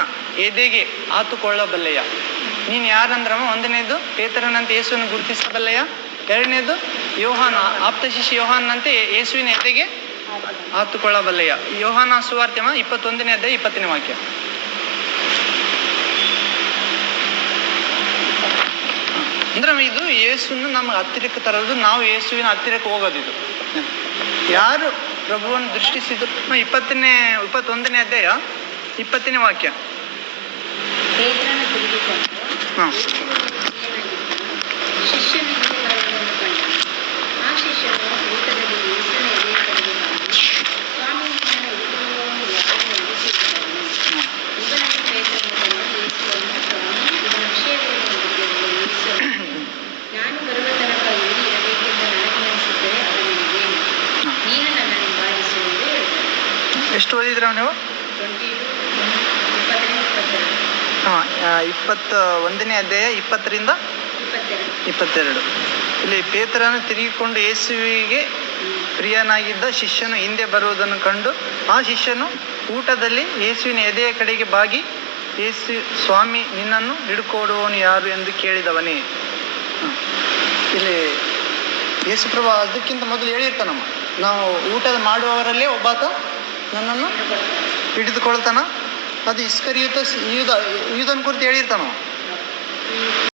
ಎದೆಗೆ ಆತುಕೊಳ್ಳಬಲ್ಲೆಯ. ನೀನು ಯಾರಂದ್ರಮ್ಮ? 1ನೇದು ಪೇತ್ರನಂತೆ ಯೇಸುವನ್ನು ಗುರುತಿಸಬಲ್ಲೆಯ. 2ನೇದು ಯೋಹಾನ ಆಪ್ತ ಶಿಷ್ಯ ಯೋಹಾನಂತೆ ಯೇಸುವಿನ ಎದೆಗೆ ಆತುಕೊಳ್ಳಬಲ್ಲೆಯ. ಯೋಹಾನ ಸುವಾರ್ತೆಮ 21ನೇ ಅಧ್ಯಾಯ 20ನೇ ವಾಕ್ಯ. ಅಂದ್ರೆ ಇದು ಯೇಸುವನ್ನು ನಮ್ಗೆ ಹತ್ತಿರಕ್ಕೆ ತರೋದು, ನಾವು ಯೇಸುವಿನ ಹತ್ತಿರಕ್ಕೆ ಹೋಗೋದು. ಇದು ಯಾರು ಪ್ರಭುವನ್ನು ದೃಷ್ಟಿಸಿದ್ರು? 21ನೇ ಅಧ್ಯಾಯ 20ನೇ ವಾಕ್ಯ. ಎಷ್ಟು ಓದಿದ್ರ ನೀವು? 21ನೇ ಅಧ್ಯಾಯ 20ರಿಂದ 22. ಇಲ್ಲಿ ಪೇತ್ರನು ತಿರುಗಿಕೊಂಡು ಯೇಸುವಿಗೆ ಪ್ರಿಯನಾಗಿದ್ದ ಶಿಷ್ಯನು ಹಿಂದೆ ಬರುವುದನ್ನು ಕಂಡು ಆ ಶಿಷ್ಯನು ಊಟದಲ್ಲಿ ಯೇಸುವಿನ ಎದೆಯ ಕಡೆಗೆ ಬಾಗಿ, ಯೇಸು ಸ್ವಾಮಿ, ನಿನ್ನನ್ನು ಹಿಡ್ಕೊಡುವವನು ಯಾರು ಎಂದು ಕೇಳಿದವನೇ. ಇಲ್ಲಿ ಯೇಸುಪ್ರಭು ಅದಕ್ಕಿಂತ ಮೊದಲು ಹೇಳಿರ್ತಾನಮ್ಮ, ನಾವು ಊಟದ ಮಾಡುವವರಲ್ಲೇ ಒಬ್ಬಾತ ನನ್ನನ್ನು ಹಿಡಿದುಕೊಳ್ತಾನ ಅದು ಇಸ್ಕರಿಯುತ ಯೂದನ್ ಕುರಿತು ಹೇಳಿರ್ತಾನೋ.